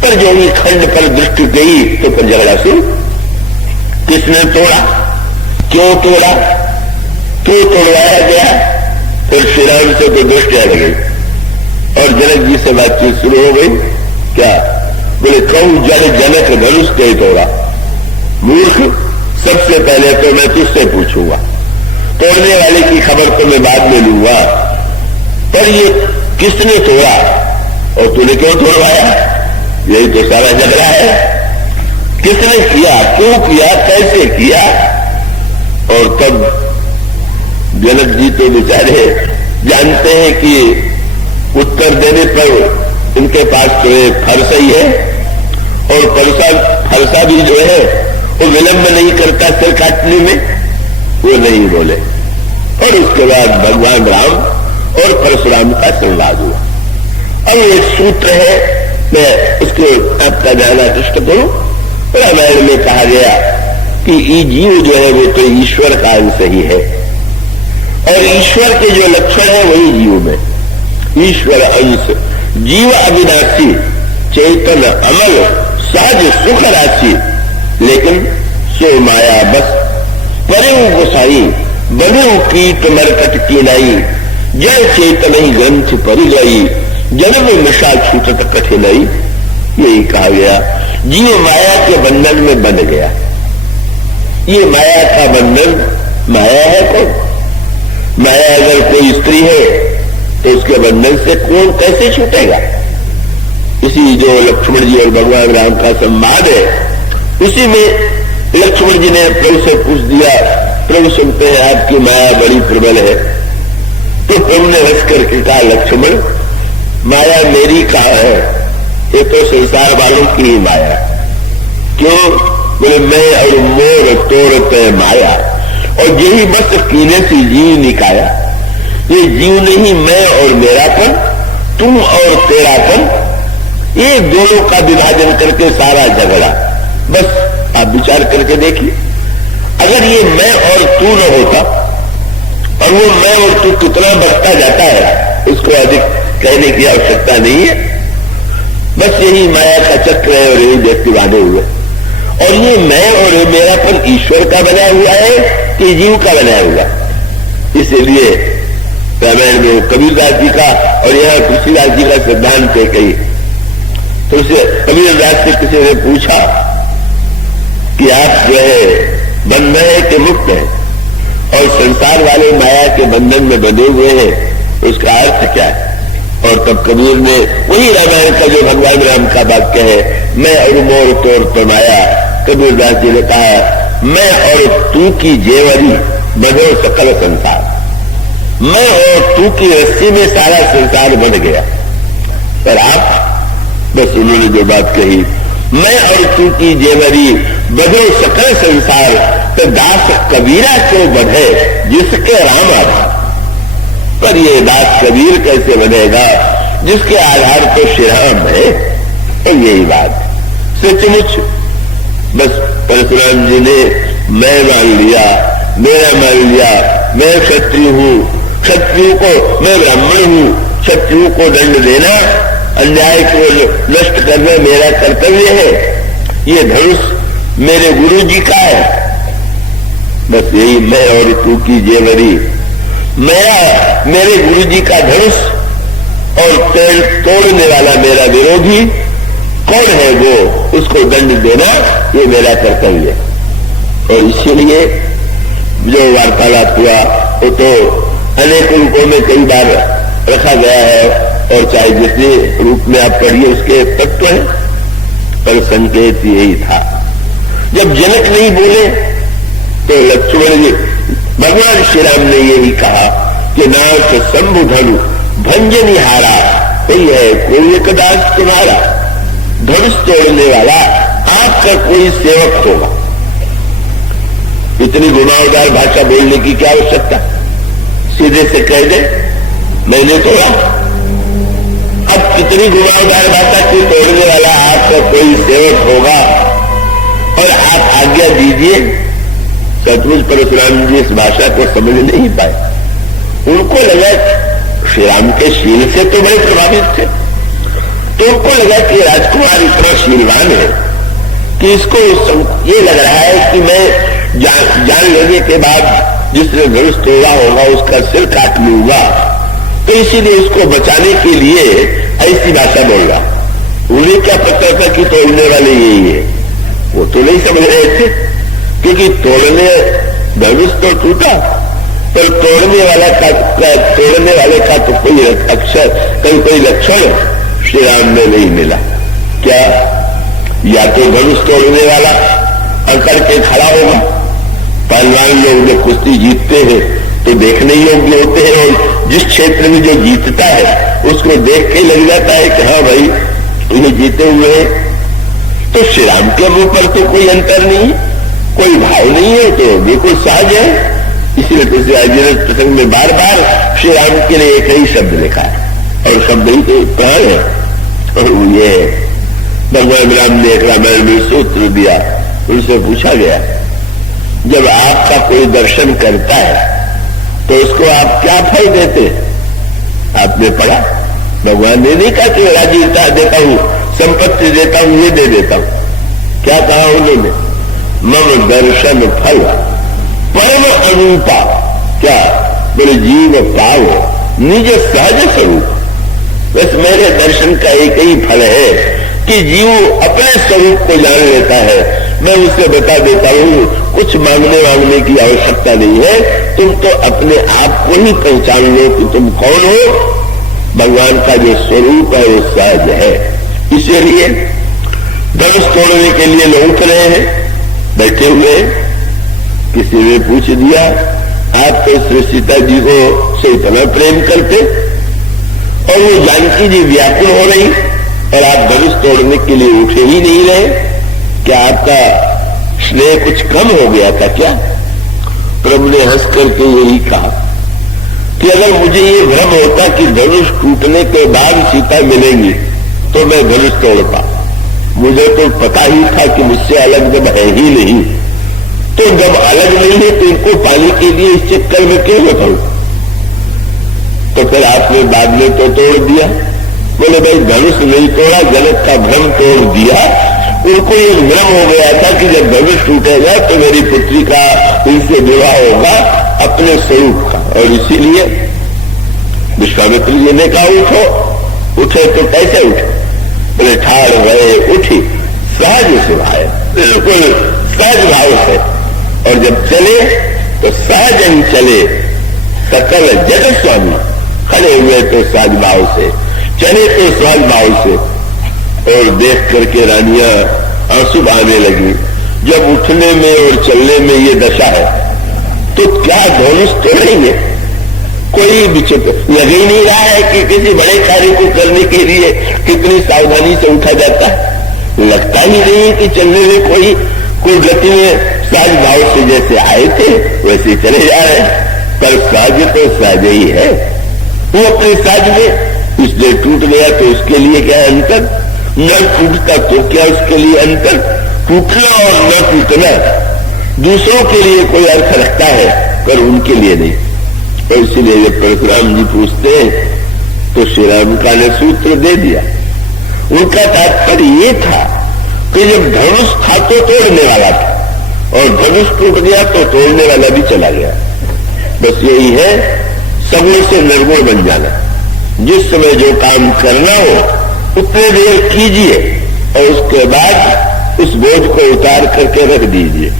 पर जो ही खंड पर दृष्टि गई तो फिर झगड़ा शुरू। किसने तोड़ा, क्यों तोड़ा, क्यों तोड़वाया गया? फिर श्री राम से तो दृष्टि हट गई और जनक जी से बातचीत शुरू हो गई। क्या बोले? कहूं जल जनक धनुष के तोड़ा। मूर्ख, सबसे पहले तो मैं तुझसे पूछूंगा, तोड़ने वाले की खबर तो मैं बाद में लूंगा, पर ये किसने तोड़ा और तूने क्यों तोड़वाया? यही तो सारा झगड़ा है। किसने किया, क्यों किया, कैसे किया? और तब जनक जी तो बेचारे जानते हैं कि उत्तर देने पर इनके पास तो एक फरसा ही है और फरसा भी जो है वो विलंब नहीं करता सिर काटने में, वो नहीं बोले। और उसके बाद भगवान राम और परशुराम का संवाद हुआ। अब एक सूत्र है, मैं उसको आपका ध्यान आकृष्ट करूं। रामायण में कहा गया कि ये जीव जो है वो तो ईश्वर का अंश ही है और ईश्वर के जो लक्षण है वही जीव में। ईश्वर अंश, जीव अविनाशी, चैतन अमल, सहज सुख राशि, लेकिन सो माया बस परेऊ गोसाई, बनेऊ कीट मरकट की नाई, जय चेतन ही ग्रंथ परि गई, जन्म मिशा छूटत कठिनाई। यही कहा गया, जीव माया के बंधन में बंध गया। ये माया का बंधन, माया है कौन? माया अगर कोई स्त्री है तो उसके बंधन से कौन कैसे छूटेगा? इसी जो लक्ष्मण जी और भगवान राम का संवाद है, उसी में लक्ष्मण जी ने प्रभु से पूछ दिया, प्रभु सुनते हैं आपकी माया बड़ी प्रबल है। तो प्रभु ने हंस करके कहा, लक्ष्मण माया मेरी कहाँ है, ये तो संसार वालों की ही माया। क्यों? बोले मैं और मोर तोड़ते माया और यही बस कीने से जीव निकाया। ये जीव नहीं, मैं और मेरापन, तुम और तेरापन, ये दोनों का विभाजन करके सारा झगड़ा। बस आप विचार करके देखिए, अगर ये मैं और तू न होता और वो मैं और तू कितना बढ़ता जाता है, उसको अधिक कहने की आवश्यकता नहीं है। बस यही माया का चक्र है और यही व्यक्ति बांधे हुए। और ये मैं और मेरापन ईश्वर का बना हुआ है कि जीव का बना हुआ? इसलिए रामायण में कबीरदास जी का और यहाँ तुलसीदास जी का सिद्धांत है कही। तो उसे कबीरदास से किसी ने पूछा कि आप जो है बंध है कि मुक्त है? और संसार वाले माया के बंधन में बंधे हुए हैं, उसका अर्थ क्या है? और तब कबीर ने वही रामायण का जो भगवान राम का वाक्य है, मैं और मोर तोर तो माया, कबीरदास जी ने कहा मैं और तू की जेवरी बंधो सकल संसार, मैं और तू की रस्सी में सारा संसार बन गया। पर आप बस उन्होंने जो बात कही, मैं और तू की जेवरी बंधो सकल संसार, तो दास कबीरा क्यों बंधे जिसके राम आधार। पर ये दास कबीर कैसे बनेगा जिसके आधार तो श्री राम है? और यही बात सचमुच बस परशुराम जी ने मैं मान लिया, मेरा मान लिया, मैं क्षत्रिय हूं, क्षत्रिय को मैं ब्राह्मण हूं, क्षत्रिय को दंड देना, अन्याय को नष्ट करना मेरा कर्तव्य है, ये धनुष मेरे गुरु जी का है। बस यही मैं और तू की जेवरी, मेरे गुरु जी का धनुष और तोड़ने वाला मेरा विरोधी कौन है, वो उसको दंड देना ये मेरा कर्तव्य है। और इसीलिए जो वार्तालाप हुआ वो तो अनेक रूपों में कई बार रखा गया है, और चाहे जितने रूप में आप पढ़िए उसके तत्व है, पर संकेत यही था। जब जनक नहीं बोले तो लक्ष्मण जी, भगवान श्री राम ने यही कहा कि नाथ शंभु धनु भंजनिहारा, कोई है कोई एक दास तुम्हारा, धनुष तोड़ने वाला आपका कोई सेवक होगा। इतनी घुमावदार भाषा बोलने की क्या आवश्यकता? सीधे से कह दे मैंने तोड़ा। अब कितनी घुमावदार भाषा की तोड़ने वाला आपका कोई सेवक होगा और आप आज्ञा दीजिए। सचमुच परशुराम जी इस भाषा को समझ नहीं पाए। उनको लगा श्री राम के शील से तो बड़े प्रभावित थे, तो उनको लगा कि राजकुमार इतना शीलवान है कि इसको ये लग रहा है कि मैं जान लेने के बाद जिसने धनुष तोड़ा होगा उसका सिर काट लूंगा, तो इसीलिए उसको बचाने के लिए ऐसी भाषा बोल रहा। उन्हें क्या पता था कि तोड़ने वाले यही है? वो तो नहीं समझ रहे थे, क्योंकि तोड़ने धनुष तो टूटा, पर तोड़ने वाले का तो कोई अक्षर कोई लक्षण श्री राम में नहीं मिला। क्या या तो धनुष तोड़ने वाला अकड़ के खड़ा होगा, पहलवान लोग जो कुश्ती जीतते हैं तो देखने योग्य होते हैं, और जिस क्षेत्र में जो जीतता है उसको देख के लग जाता है कि हाँ भाई ये जीते हुए हैं। तो श्री राम के मुंह पर तो कोई अंतर नहीं, कोई भाव नहीं है, तो बिल्कुल सहज है। इसीलिए तुलसीदास प्रसंग में बार बार श्री राम के लिए एक ही शब्द लिखा है, और शब्द ही तो प्राण है, और वो ये भगवान राम ने एक रामायण में सूत्र दिया। उनसे पूछा गया जब आपका कोई दर्शन करता है तो उसको आप क्या फल देते? आपने पढ़ा भगवान ने नहीं कहा कि राजीवता देता हूं, संपत्ति देता हूं, ये दे देता हूं। क्या कहा उन्होंने? मम दर्शन फल परम अनूपा, क्या बोले जीव पाव निज सहज स्वरूप। बस मेरे दर्शन का एक ही फल है कि जीव अपने स्वरूप को जान लेता है। मैं उसे बता देता हूं, कुछ मांगने की आवश्यकता नहीं है, तुम तो अपने आप को ही पहचान लो कि तुम कौन हो। भगवान का जो स्वरूप है वो सहज है। इसीलिए धनुष तोड़ने के लिए लोग रहे हैं, बैठे हुए। किसी ने पूछ दिया आप तो श्री सीता जी को से इतना प्रेम करते, और वो जानकी जी व्याकुल हो रही और आप धनुष तोड़ने के लिए उठे ही नहीं रहे, क्या आपका स्नेह कुछ कम हो गया था क्या? प्रभु ने हंस करके यही कहा कि अगर मुझे ये भ्रम होता कि धनुष टूटने के बाद सीता मिलेंगी तो मैं धनुष तोड़ता। मुझे तो पता ही था कि मुझसे अलग जब है ही नहीं, तो जब अलग नहीं है तो इनको पाने के लिए इस चक्कर में क्यों बताऊं? तो फिर आपने बाद में तो तोड़ दिया। बोले भाई धनुष नहीं तोड़ा, जनक का भ्रम तोड़ दिया। उनको ये भ्रम हो गया था कि जब धनुष टूटेगा तो मेरी पुत्री का इनसे विवाह होगा अपने स्वरूप का, और इसीलिए विश्वामित्र जी ने कहा उठो। उठे तो कैसे उठे? बोले ठाड़ गए उठी सहज सुभाए, बिल्कुल सहज भाव से। और जब चले तो सहज ही चले सकल जगत स्वामी, खड़े हुए तो सहज भाव से, चले तो सहज भाव से। और देख करके रानियां आंसू बहाने लगी। जब उठने में और चलने में ये दशा है तो क्या धनुष तोड़ेंगे? कोई विचित्र लग ही नहीं रहा है कि किसी बड़े कार्य को करने के लिए कितनी सावधानी से उठा जाता है। लगता ही नहीं कि चलने में कोई गति में सहज भाव से जैसे आए थे वैसे चले जा रहे हैं। पर सहज तो सहज ही है, वो अपने सहज में इसलिए टूट गया तो उसके लिए क्या है अंतर? न टूटता तो क्या उसके लिए अंतर? टूटना और न टूटना दूसरों के लिए कोई अर्थ रखता है पर उनके लिए नहीं। और इसलिए जब परशुराम जी पूछते हैं तो श्री राम का ने सूत्र दे दिया। उनका तात्पर्य ये था कि जब धनुष था तो तोड़ने वाला था और धनुष टूट गया तो तोड़ने वाला भी चला गया। बस यही है सगुण से निर्गुण बन जाना। जिस समय जो काम करना हो उतने देर कीजिए और उसके बाद उस बोझ को उतार करके रख दीजिए।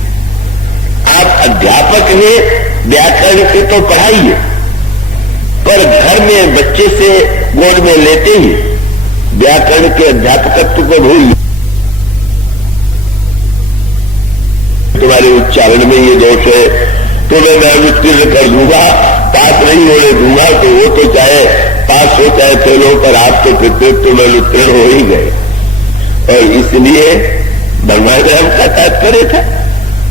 आप अध्यापक हैं, व्याकरण के तो पढ़ाइए, पर घर में बच्चे से गोद में लेते ही व्याकरण के अध्यापकत्व को भूलिए। तुम्हारे उच्चारण में ये दोष है, तुम्हें मैं उत्तीर्ण कर दूंगा, पास नहीं होने दूंगा। तो वो तो चाहे पास हो चाहे फेल हो, पर आप तो फिर में उत्तीर्ण हो ही गए। और इसलिए भगवान राम का तात्पर्य था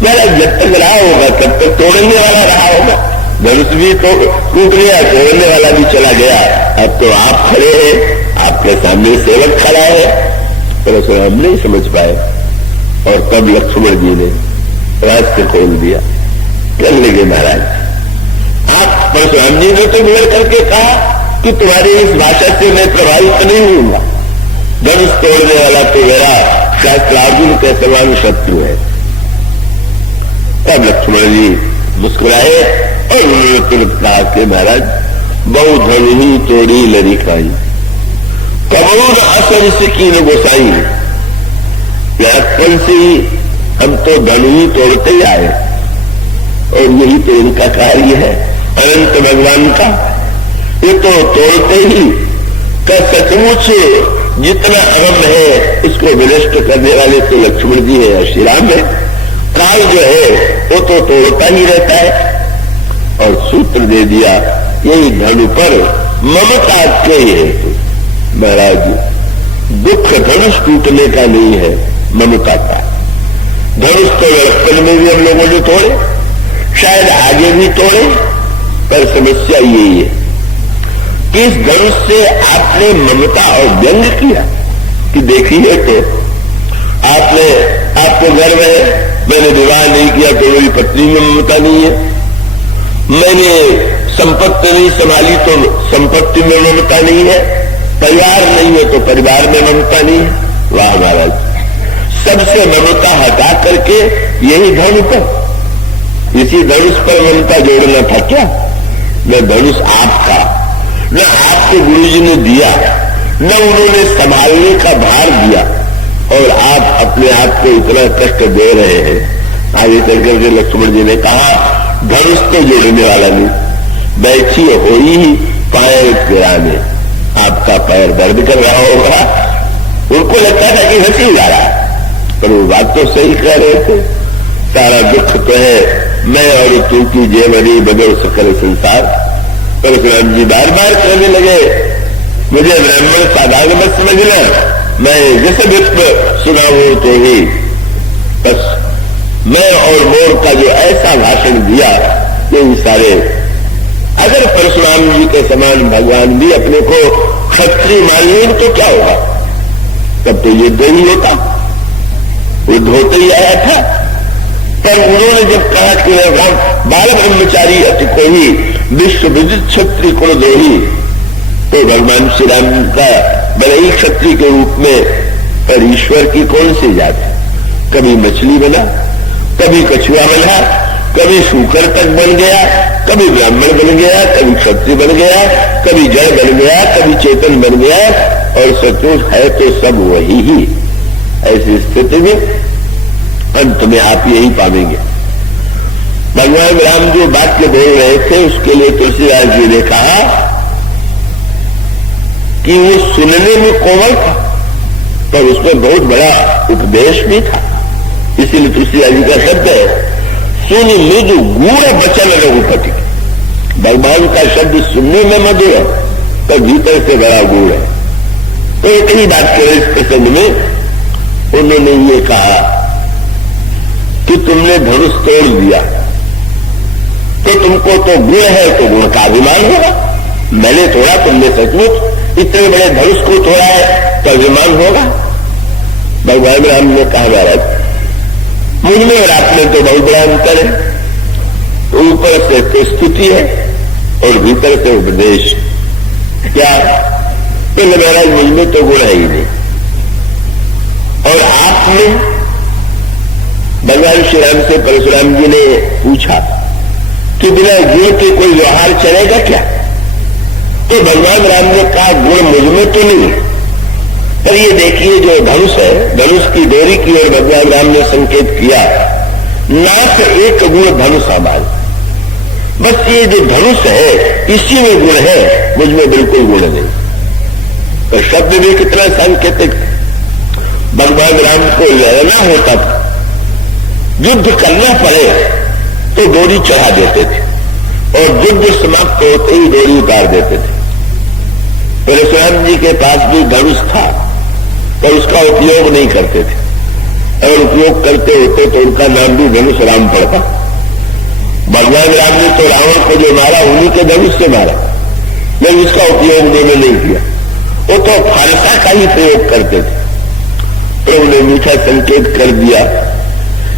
मेरा जब तक रहा होगा तब तक तोड़ने वाला रहा होगा। धनुष भी तो टूट गया, तोड़ने वाला भी चला गया। अब तो आप खड़े हैं, आपके सामने सेवक खड़ा है। परशुराम नहीं समझ पाए और तब लक्ष्मण जी ने रास्ते खोल दिया। कहने लगे महाराज, आप परशुराम जी ने तो मिल करके कहा कि तुम्हारी इस भाषा से मैं प्रभावित नहीं होऊंगा। धनुष तोड़ने वाला तो मेरा शास्त्रार्जुन के समान शत्रु है। तब लक्ष्मण जी मुस्कुराए और उन्होंने तुरंत कहा कि महाराज बहु धनु ही तोड़ी लड़ी खाई, कबू न असर से की न गोसाई। बचपन से हम तो धनु ही तोड़ते ही आए और यही तो इनका कार्य है अनंत भगवान का। ये तो तोड़ते ही का सचमुच जितना अहम है इसको विनष्ट करने वाले तो लक्ष्मण जी है, श्री राम है। काल जो है वो तो तोड़ता ही रहता है। और सूत्र दे दिया यही धनु पर ममता के हेतु। महाराज दुख धनुष टूटने का नहीं है, ममता का। धनुष तो लड़कपन में भी हम लोगों ने तोड़े, शायद आगे भी तोड़े, पर समस्या यही है कि इस धनुष से आपने ममता और व्यंग किया कि देखिए तो आपको गर्व है मैंने विवाह नहीं किया तो मेरी पत्नी में ममता नहीं है, मैंने संपत्ति नहीं संभाली तो संपत्ति में ममता नहीं है, परिवार नहीं है तो परिवार में ममता नहीं है। वाह महाराज, सबसे ममता हटा करके यही धनुष पर, इसी धनुष पर ममता जोड़ना था क्या? न धनुष आपका, न आपको गुरुजी ने दिया, न उन्होंने संभालने का भार दिया और आप अपने आप को इतना कष्ट दे रहे हैं। आगे चल करके लक्ष्मण जी ने कहा धनुष तो जोड़ने वाला नहीं, बैठी हो ही पैर गिराने। आपका पैर दर्द कर रहा होगा। उनको लगता था कि हंसी उड़ा रहा है, पर वो बात तो सही कह रहे थे। सारा दुख तो है मैं और तू की जेवरी बदल सकल संसार। परशुराम जी बार बार कहने लगे मुझे ब्राह्मण साधारण मत समझना, मैं जिस विश्व सुनाऊं तो ही बस मैं और मोर का जो ऐसा भाषण दिया यही सारे। अगर परशुराम जी के समान भगवान भी अपने को क्षत्रिय मान लें तो क्या होगा? तब तो युद्ध ही होता, युद्ध होते ही आया था। पर उन्होंने जब कहा कि बाल ब्रह्मचारी अति को ही विश्व विदित क्षत्रिय कुल दो ही, तो भगवान श्री राम का बड़े ही क्षत्रिय के रूप में पर ईश्वर की कौन सी जात है? कभी मछली बना, कभी कछुआ बना, कभी शूकर तक बन गया, कभी ब्राह्मण बन गया, कभी क्षत्रिय बन गया, कभी जड़ बन गया, कभी चेतन बन गया। और सचमुच है तो सब वही ही। ऐसी स्थिति में अंत में आप यही पाएंगे भगवान राम जो वाक्य बोल रहे थे उसके लिए तुलसीदास जी ने कहा कि वो सुनने में कोमल था पर उसमें बहुत बड़ा उपदेश भी था। इसीलिए तुलसीदास जी का शब्द है, सुन मृदु गूढ़ वचन रघुपति। भगवान का शब्द सुनने में मधुर है पर भीतर से बड़ा गूढ़ है। तो एक ही बात करें इस प्रसंग में उन्होंने ये कहा कि तुमने धनुष तोड़ दिया तो तुमको तो गुण है तो गुण का अभिमान होगा। मैंने तोड़ा, तुमने सचमुच इतने बड़े धनुष को तोड़ा है तो अभिमान होगा। भगवान राम ने कहा, महाराज मुझ में और आप में तो बहुत बड़ा अंतर है। ऊपर से तो स्तुति है और भीतर से उपदेश। क्या? तो महाराज मुझ में तो गुण है ही नहीं और आप में। भगवान श्री राम से परशुराम जी ने पूछा कि बिना गुण के कोई व्यवहार चलेगा क्या? तो भगवान राम ने कहा, गुण मुझ में तो नहीं, पर ये देखिए जो धनुष है, धनुष की डोरी की ओर भगवान राम ने संकेत किया, नाथ एक गुण धनुष हमारे। बस ये जो धनुष है इसी में गुण है, मुझ में बिल्कुल गुण नहीं। तो शब्द भी कितना सांकेतिक। भगवान राम को लड़ना होता था, युद्ध करना पड़े तो डोरी चढ़ा देते थे और युद्ध समाप्त होते ही डोरी उतार देते थे। परशुराम जी के पास भी धनुष था पर उसका उपयोग नहीं करते थे। अगर उपयोग करते होते तो उनका नाम भी धनुष राम पड़ता। भगवान राम ने तो रावण को जो मारा उन्हीं के धनुष से मारा, लेकिन उसका उपयोग उन्होंने नहीं किया। वो तो फरसा का ही प्रयोग करते थे। तो उन्हें मीठा संकेत कर दिया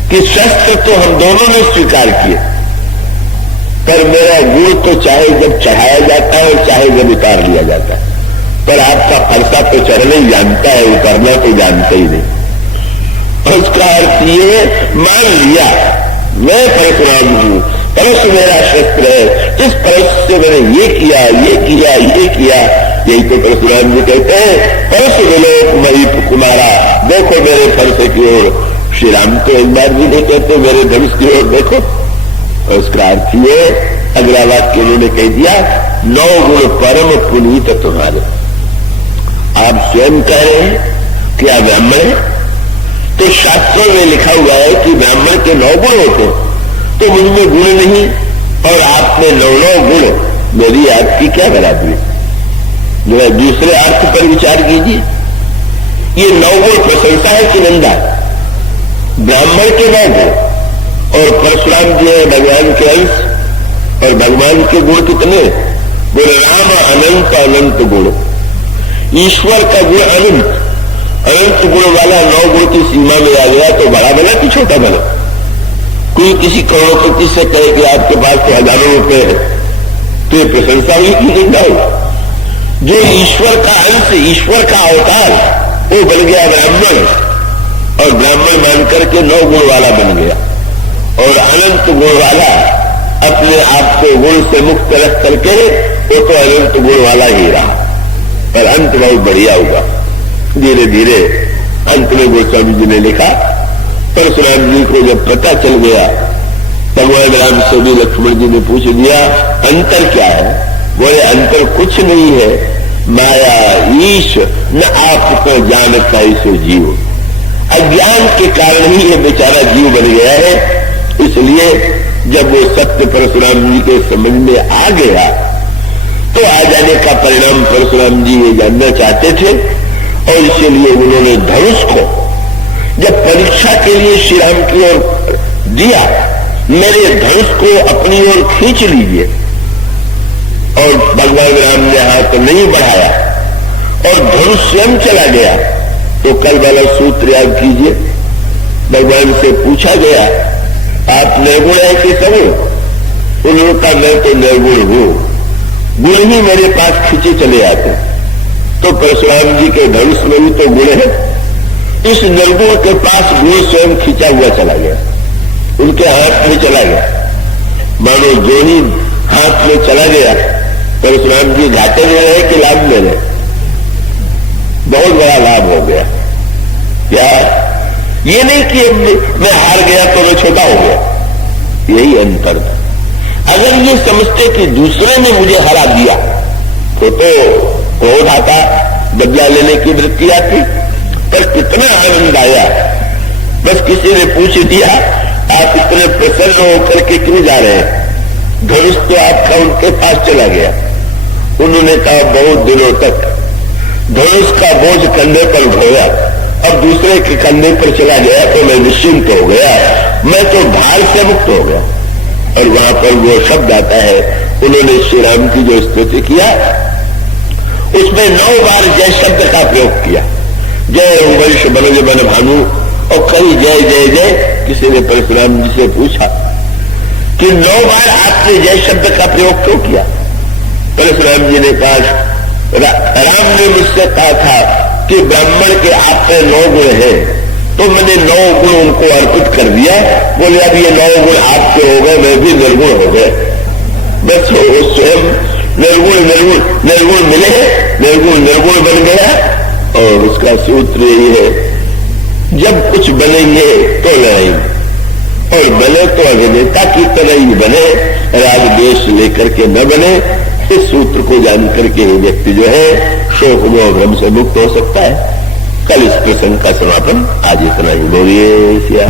कि शस्त्र तो हम दोनों ने स्वीकार किए, पर मेरा गुण तो चाहे जब चढ़ाया जाता है और चाहे जब उतार लिया जाता है, पर आपका फरसा तो चढ़ने ही जानता है, उतरना तो जानते ही नहीं। उसका अर्थ ये, मान लिया मैं परशुराम हूं, परशु मेरा शस्त्र है, इस परशु से मैंने ये किया, ये किया, ये किया। यही तो परशुराम जी कहते हैं, परशु विलोक मही कुमारा, देखो मेरे फरसे की ओर। श्री राम तो एक बार भी नहीं कहते मेरे धनुष की ओर देखो। और उसका अर्थ ये, अगला वाक्य उन्होंने कह दिया, 9 गुण परम पुनीत तुम्हारे। आप स्वयं कह रहे हैं कि आप ब्राह्मण है, तो शास्त्रों में लिखा हुआ है कि ब्राह्मण के 9 गुण होते, तो मुझमें गुण नहीं और आप में 9 गुण, मेरी आपकी क्या बराबरी? जरा दूसरे अर्थ पर विचार कीजिए। ये 9 गुण प्रशंसा है कि निंदा? ब्राह्मण के 9 गुण और परशुराम जी है भगवान के अंश, और भगवान के गुण कितने? बोले राम अनंत अनंत गुण। ईश्वर का गुण अनंत, अनंत गुण वाला 9 गुण की सीमा में आ गया तो बड़ा बना कि छोटा बना? कोई किसी करोड़पति से कहे कि आपके पास तो हजारों रुपए है, तो ये प्रशंसा हुई कि निंदा हुई? जो ईश्वर का अंश, ईश्वर का अवतार, वो बन गया ब्राह्मण और ब्राह्मण मानकर के 9 गुण वाला बन गया, और अनंत गुण वाला अपने आप को गुण से मुक्त रख करके वो तो अनंत गुण वाला ही रहा। पर अंत बहुत बढ़िया हुआ। धीरे धीरे अंत में गोस्वामी जी ने लिखा, परशुराम जी को जब पता चल गया, भगवान राम से भी लक्ष्मण जी ने पूछ दिया, अंतर क्या है? बोले अंतर कुछ नहीं है, माया ईश न आपको जानता इसे जीव। अज्ञान के कारण ही ये बेचारा जीव बन गया है। इसलिए जब वो सत्य परशुराम जी के समझ में आ गया तो आ जाने का परिणाम परशुराम जी ये जानना चाहते थे, और इसलिए उन्होंने धनुष को जब परीक्षा के लिए श्री राम की ओर दिया, मेरे धनुष को अपनी ओर खींच लीजिए, और भगवान राम ने हाथ नहीं बढ़ाया और धनुष स्वयं चला गया। तो कल वाला सूत्र याद कीजिए, भगवान से पूछा गया, आप निर्गुण है कि सगुण? उन्होंने कहा मैं तो निर्गुण हूं, गुण ही मेरे पास खींचे चले आते। तो परशुराम जी के धनुष में भी तो गुण है, इस निर्गुण के पास गुण स्वयं खींचा हुआ चला गया, उनके हाथ में चला गया। मानो जो ही हाथ में चला गया, परशुराम जी घाटे में रहे कि लाभ में रहे? बहुत बड़ा लाभ हो गया। क्या? ये नहीं कि मैं हार गया तो मैं छोटा हो गया, यही अंतर था। अगर ये समझते कि दूसरे ने मुझे हरा दिया तो क्रोध आता, बदला लेने की वृत्ति आती, पर कितना आनंद आया। बस किसी ने पूछ दिया आप इतने प्रसन्न होकर के क्यों जा रहे हैं? धनुष तो आपका उनके पास चला गया। उन्होंने कहा बहुत दिनों तक धनुष का बोझ कंधे पर ढोया, अब दूसरे के कंधे पर चला गया तो मैं निश्चिंत हो गया, मैं तो भार से मुक्त हो गया। और वहां पर वो शब्द आता है, उन्होंने श्री राम की जो स्तुति किया उसमें 9 बार जय शब्द का प्रयोग किया। जय वंश बनज बन भानु और कई जय जय जय। किसी ने परशुराम जी से पूछा कि 9 बार आपने जय शब्द का प्रयोग क्यों किया? परशुराम जी ने कहा राम ने मुझसे कहा था कि ब्राह्मण के आप में 9 गुण हैं, तो मैंने 9 गुण उनको अर्पित कर दिया। बोले अब ये 9 गुण आपके हो गए, मैं भी निर्गुण हो गए। बस वो स्वयं निर्गुण निर्गुण निर्गुण मिले, निर्गुण निर्गुण बन गया। और उसका सूत्र यही है, जब कुछ बनेंगे तो लड़ाएंगे और बने तो अभिनेता की तरह ही बने, राग द्वेष लेकर के न बने। इस सूत्र को जानकर के ही व्यक्ति जो है शोक मोह भ्रम से मुक्त हो सकता है। कल इस प्रसंग का समापन। आज इतना ही। बोलिए सिया।